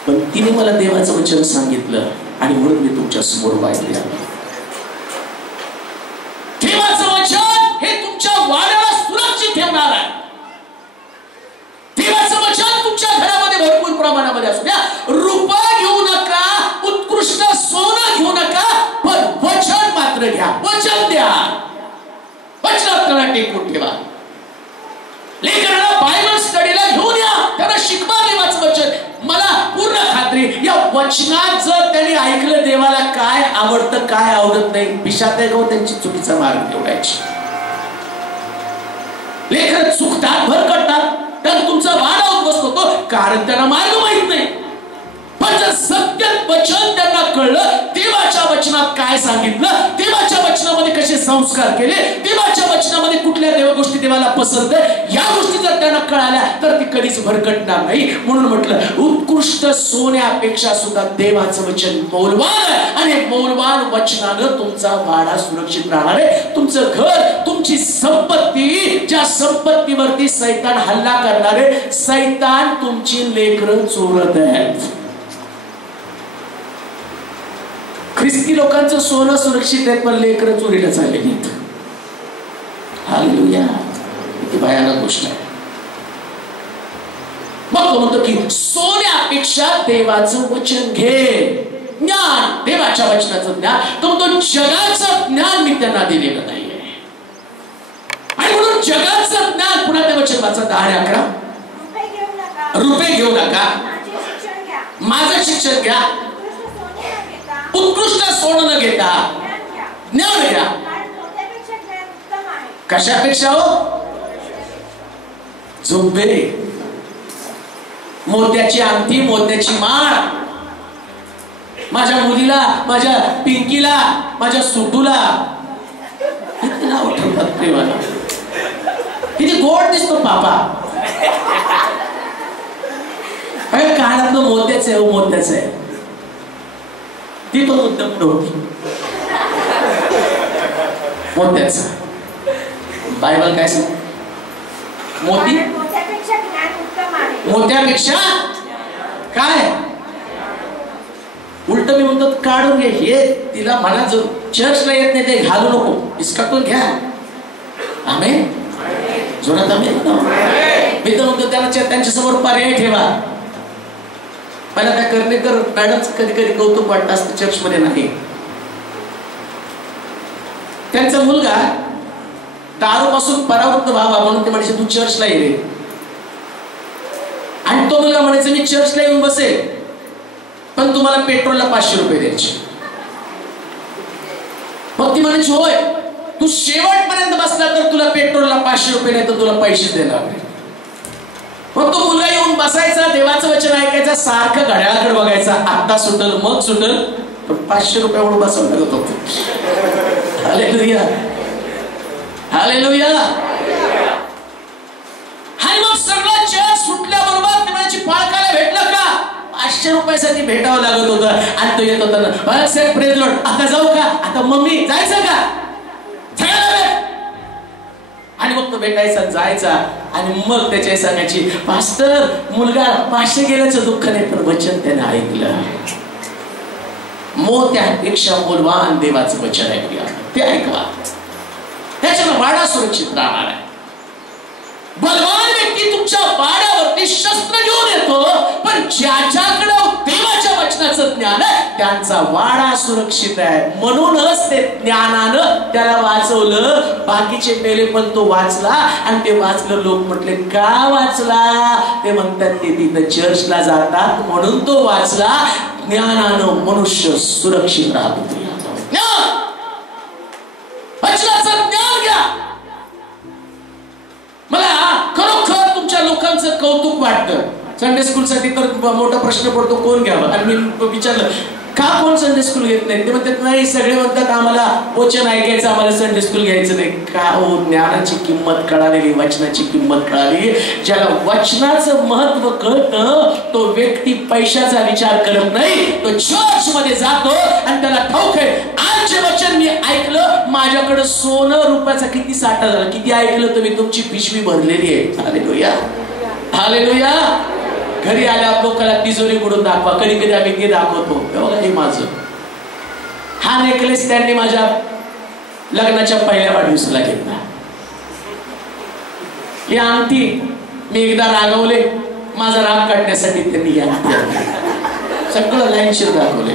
पण तिने मला देवाचं वचन सांगितलं आणि म्हणून मी तुमच्या समोर वाहिलं. देवाचं वचन हे तुमच्या वाड्याला सुरक्षित ठेवणार आहे. देवाचं वचन तुमच्या घरामध्ये भरपूर प्रमाणामध्ये असू द्या. रुपये घेऊ नका, उत्कृष्ट सोनं घेऊ नका, पण वचन मात्र घ्या. वचन द्या, वचनात त्यांना टेकून ठेवा. लेकरांना बायबल स्टडीला घेऊन या, त्यांना शिकवा देवाचं वचन. मला पूर्ण खात्री या वचनात जर त्यांनी ऐकलं देवाला काय आवडतं काय आवडत नाही, पिशात आहे त्यांची चुकीचा मार्ग निवडायची. लेकर चुकतात, भरकटतात, तर तुमचा वाद होत बसतो कारण त्यांना मार्ग माहित नाही. पण जर सत्य वचन त्यांना कळलं, देवाच्या वचनात काय सांगितलं, देवाच्या वचनामध्ये कसे संस्कार केले, देवाच्या वचनामध्ये कुठल्या देव गोष्टी देवाला पसंत आहे, या गोष्टी जर त्यांना कळाल्या तर ती कधीच भरकटणार नाही. म्हणून म्हटलं उत्कृष्ट सोन्यापेक्षा सुद्धा देवाचं वचन मौल्यवान आहे आणि मौल्यवान वचनानं तुमचा वाडा सुरक्षित राहणार आहे. तुमचं घर, तुमची संपत्ती, ज्या संपत्तीवरती सैतान हल्ला करणारे, सैतान तुमची लेकरं चोरत आहेत. ख्रिस्ती लोकांचं सोनं सुरक्षित आहे, पण लेकरं चोरीला चाललेली आहेत. हालेलुया, किती भयानक गोष्ट आहे. मग तो म्हणतो की सोन्यापेक्षा देवाचं वचन घे. ज्ञान, देवाच्या वचनाचं ज्ञान. तो म्हणतो जगाचं ज्ञान मी त्यांना दिलेलं नाहीये. आणि म्हणून जगाचं ज्ञान, पुन्हा ते वचन वाचा 10 आणि 11. रुपये घेऊ नका, माझं शिक्षण घ्या, उत्कृष्ट सोनं न घेता ज्ञान घ्या. कशापेक्षा हो? झुंबे, मोत्याची अंगठी, मोत्याची माळ. माझ्या मुलीला, माझ्या पिंकीला, माझ्या सुटूला नाव ठेवतात प्रेमाला. किती गोड दिसतो पापा. काळातलं मोत्याचं आहे, मोत्याचं आहे. ती पण उत्तम नव्हती मोत्याचं. बायबल काय सांग? मोती मोत्यापेक्षा काय उलट मी म्हणतो काढून घे. हे तिला म्हणा जो चर्चला येत नाही ते घालू नको, इसकाटून घ्या. आमेन, जोरात आमेन. मी तर म्हणतो त्याला त्यांच्या समोर पर्याय ठेवा. मला काय कर्णेकर मॅडमचं कधी कधी कौतुक वाटत असतं चर्चमध्ये नाही. त्यांचा मुलगा दारूपासून परावृत्त व्हावा म्हणून ते म्हणायचे तू चर्चला ये रे. आणि तो मुलगा म्हणायचा मी चर्चला येऊन बसेल, पण तुम्हाला पेट्रोलला 500 रुपये द्यायचे. मग ती म्हणायची होय, तू शेवटपर्यंत बसला तर तुला पेट्रोलला 500 रुपये नाही तर तुला पैसे देणार नाही. मग तो मुलगा येऊन बसायचा, देवाचं वचन ऐकायचा, सारखं घड्याळाकडे बघायचा, आता सुटल मग सुटल, पण 500 रुपये म्हणून बसवलं लागत होतं. Hallelujah, hallelujah. आणि मग सगळं जग सुटल्याबरोबर ते म्हणायची पाळकाला भेटलं का? 500 रुपयासाठी भेटावं लागत होतं. आणि तो येत होता ना, साहेब प्रेज लॉर्ड, आता जाऊ का? आता मम्मी जायचं का? आणि फक्त भेटायचा जायचा आणि मग त्याच्या सांगायची पास्टर मुलगा 500 गेल्याचं दुःख नाही पण वचन त्याने ऐकलं. मोत्यापेक्षा मोलवान देवाचं वचन ऐकूया ते ऐकवा. त्याच्यानं वाडा सुरक्षित राहणार आहे. बलवान व्यक्ती तुमच्या वाड्यावरती शस्त्र घेऊन येतो पण ज्याच्याकडे देवाच्या वचनाचं ज्ञान आहे त्यांचा वाडा सुरक्षित आहे. म्हणूनच ते ज्ञानानं त्याला वाचवलं. बाकीचे मेले पण तो वाचला आणि ते वाचलं. लोक म्हटले का वाचला? ते म्हणतात ते तिथं चर्चला जातात म्हणून तो वाचला. ज्ञानानं मनुष्य सुरक्षित राहतो. ज्ञान वचनाचं ज्ञान घ्या. मला खरोखर तुमच्या लोकांचं कौतुक वाटतं. संडे स्कूल साठी तर मोठा प्रश्न पडतो कोण घ्यावं. आणि मी विचारलं का कोण संडे स्कूल घेत नाही? ते म्हणतात नाही सगळे म्हणतात आम्हाला वचन ऐकायचं आम्हाला संडे स्कूल घ्यायचं नाही. का हो? ज्ञानाची किंमत कळालेली वचनाची किंमत कळाली. ज्याला वचनाचं महत्व कळतं तो व्यक्ती पैशाचा विचार करत नाही. तो चर्च मध्ये जातो आणि त्याला ठाऊक आहे आज जे वचन मी ऐकलं माझ्याकडे सोनं रुपयाचा किती साठा झाला. किती ऐकलं तुम्ही? तुमची पिशवी भरलेली आहे. Hallelujah hallelujah. घरी आल्या लोकांना तिजोरी बुडून दाखवा. कधी कधी आम्ही ते दाखवतो. बघा हे माझं हा नेकलेस त्यांनी माझ्या लग्नाच्या पहिल्या वाढदिवसाला घेतला. ही अंगठी मी एकदा रागवले. माझा राग काढण्यासाठी त्यांनी ही अंगठी सगळं लाईनशीर दाखवले.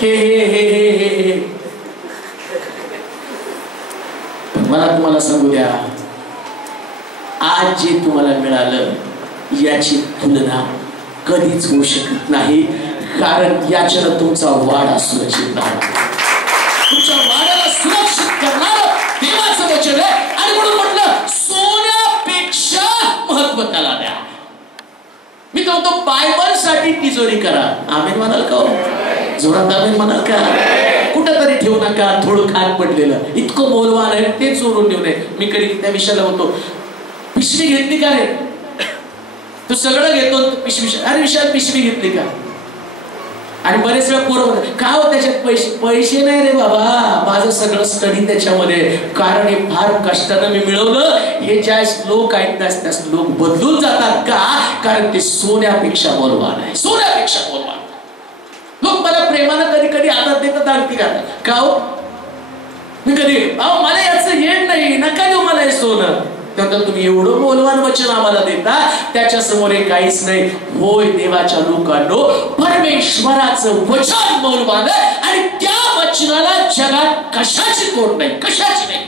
हे हे हे हे हे हे मला तुम्हाला सांगू द्या आज जे तुम्हाला मिळालं याची तुलना कधीच होऊ शकत नाही. कारण याच्यानं तुमचा वाडा सुरक्षित राहणार. तुमच्या वाड्याला सुरक्षित करणार देवाचं वचन आहे. आणि म्हणून म्हटलं सोन्यापेक्षा महत्व त्याला द्या. मी म्हणतो बायबल साठी तिजोरी करा. आमेन म्हणाल का? जोरात आमेन म्हणाल का? कुठं तरी ठेवू नका. थोडं खात पडलेलं इतकं मोलवान आहे ते चोरून ठेवू नये. मी कधी त्या विषयाला म्हणतो पिशवी घेतली का रे? तू सगळं घेतो पिशवी. अरे विशाल पिशवी घेतली का? आणि बरेच वेळा पोरं का हो त्याच्यात पैसे नाही रे बाबा. माझं सगळं स्टडी त्याच्यामध्ये. कारण हे फार कष्टानं मी मिळवलं. हे ज्या लोक ऐकतात त्या लोक बदलून जातात का? कारण ते सोन्यापेक्षा मोलवान आहे. सोन्यापेक्षा मोलवान. लोक मला प्रेमानं कधी कधी हातात देतात आणखी का हो मी कधी अहो मला याचं येत नाही नका देऊ मला हे सोनं. त्यानंतर तुम्ही एवढं मोलवान वचन आम्हाला देता त्याच्या समोर हे काहीच नाही. होय देवाच्या लोकांनो परमेश्वराचं वचन मोलवान आहे आणि त्या वचनाला जगात कशाची तोड नाही. कशाची नाही.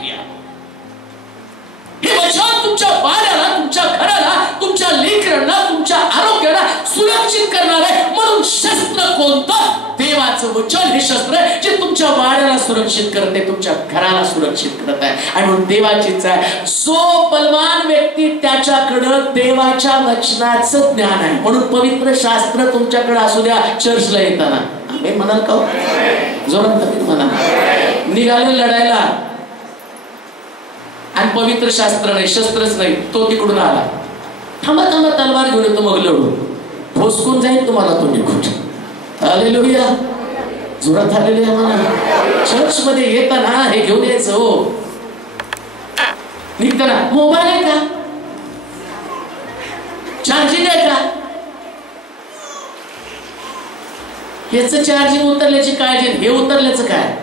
हे वचन तुमच्या वाड्याला तुमच्या घराला तुमच्या लेकरांना तुमच्या आरोग्याला सुरक्षित करणार आहे. म्हणून शस्त्र कोणतं? देवाचं वचन हे शस्त्र आहे जे तुमच्या वाड्याला सुरक्षित करते तुमच्या घराला सुरक्षित करत आहे. आणि म्हणून देवाचीच आहे. जो बलवान व्यक्ती त्याच्याकडं देवाच्या वचनाचं ज्ञान आहे. म्हणून पवित्र शास्त्र तुमच्याकडे असू द्या चर्चला येताना. आम्ही म्हणाल का? जोरात तुम्ही म्हणा. निघाले लढायला आणि पवित्र शास्त्र नाही शस्त्रच नाही. तो तिकडून आला. थांबा थांबा तलवार घेऊन येतो मग लढू. फसकून जाईल तुम्हाला तो निघून. हालेलुया जोरात हालेलुया म्हणा. चर्च मध्ये येताना हे घेऊन यायचं हो. निघताना मोबाईल आहे का? चार्जिंग आहे का? याचं चार्जिंग उतरल्याची काळजी. हे उतरल्याचं काय?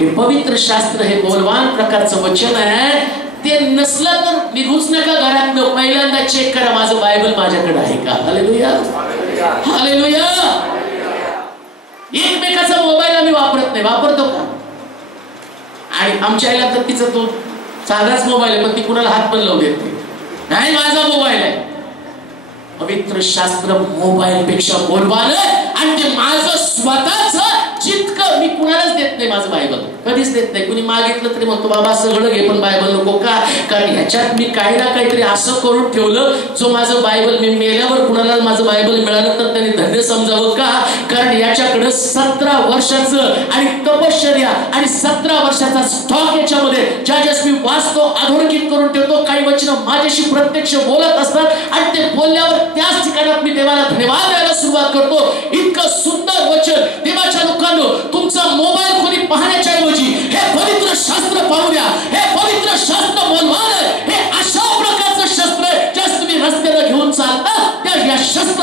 हे पवित्र शास्त्र हे बोलवान प्रकारचं वचन आहे. ते नसलं तर निघूच नका घरात. पहिल्यांदा चेक करा माझं बायबल माझ्याकडे आहे का. Hallelujah hallelujah. एकमेकाचा मोबाईल आम्ही वापरत नाही. वापरतो का? आणि आमच्या आईला तर तिचा तो साधाच मोबाईल आहे पण ती कुणाला हात पण लावू देत नाही. माझा मोबाईल आहे. पवित्र शास्त्र मोबाईल पेक्षा बोलवान आणि ते माझं स्वतःच जितकं मी कुणालाच देत नाही. माझं बायबल कधीच देत नाही. कुणी मागितलं तरी म्हणतो बाबा सगळं घे पण बायबल नको. का? कारण ह्याच्यात मी काही ना काहीतरी असं करून ठेवलं जो माझं बायबल मी मेल्यावर कुणाला माझं बायबल मिळालं तर त्यांनी धन्य समजावं. का? कारण याच्याकडे 17 वर्षाचं आणि तपश्चर्या आणि 17 वर्षाचा स्टॉक याच्यामध्ये ज्याच्यास मी वाचतो अधोरेखित करून ठेवतो. काही वचन माझ्याशी प्रत्यक्ष बोलत असतात आणि ते बोलल्यावर त्याच ठिकाणात मी देवाला धन्यवाद द्यायला सुरुवात करतो. इतकं सुंदर वचन देवाच्या लोकांनो. तुमचा मोबाईल कोणी पाहण्याच्या ऐवजी हे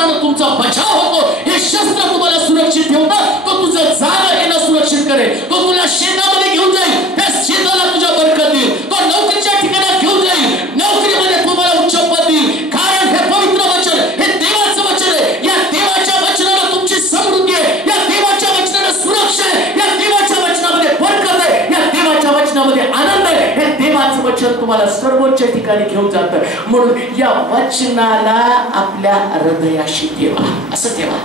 शस्त्रानं तुमचा बचाव होतो. हे शस्त्र तुम्हाला सुरक्षित ठेवतं. तो तुझं जाणं येणं सुरक्षित करेल. तो तुला शेतामध्ये घेऊन जाईल, त्या शेताला तुझ्या बरकत देईल. तो नोकरीच्या ठिकाणी घेऊन जाईल, नोकरीमध्ये तुम्हाला उच्च पद देईल. कारण हे पवित्र वचन, हे देवाचं वचन आहे. या देवाच्या वचनाला तुमची समृद्धी आहे, या देवाच्या वचनाला सुरक्षा आहे, या देवाच्या वचनामध्ये बरकत आहे, या देवाच्या वचनामध्ये आनंद आहे. हे देवाचं वचन तुम्हाला सर्वोच्च ठिकाणी घेऊन जातं. म्हणून या वचनाला आपल्या हृदयाशी ठेवा. असं ठेवा.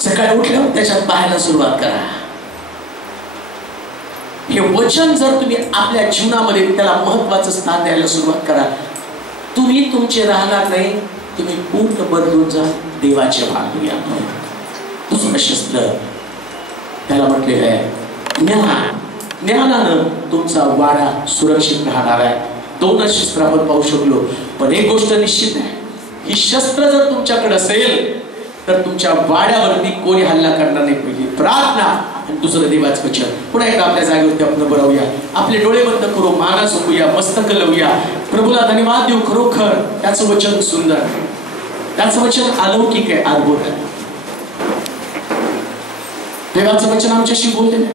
सकाळी उठल्यावर त्याच्यात पाहायला सुरुवात करा. हे वचन जर तुम्ही आपल्या जीवनामध्ये त्याला महत्वाचं स्थान द्यायला सुरुवात करा, तुम्ही तुमचे राहणार नाही, तुम्ही पूर्ण बदलून जा. देवाचे भांडूया. दुसरं शस्त्र त्याला म्हटलेलं आहे ज्ञान. ज्ञानानं तुमचा वाडा सुरक्षित राहणार आहे. दोनच शस्त्र आपण पाहू शकलो, पण एक गोष्ट निश्चित आहे, ही शस्त्र जर तुमच्याकडे असेल तर तुमच्या वाड्यावरती कोणी हल्ला करणार नाही. पहिली प्रार्थना आणि दुसरं देवाचं वचन. पुन्हा एकदा आपल्या जागेवरती आपण उभं राहूया, आपले डोळे बंद करू, माना झोपूया, मस्तक लावूया, प्रभूला धन्यवाद देऊ. खरोखर त्याचं वचन सुंदर, त्याचं वचन अलौकिक आहे, अद्भुत आहे. देवाचं वचन आमच्याशी बोलले.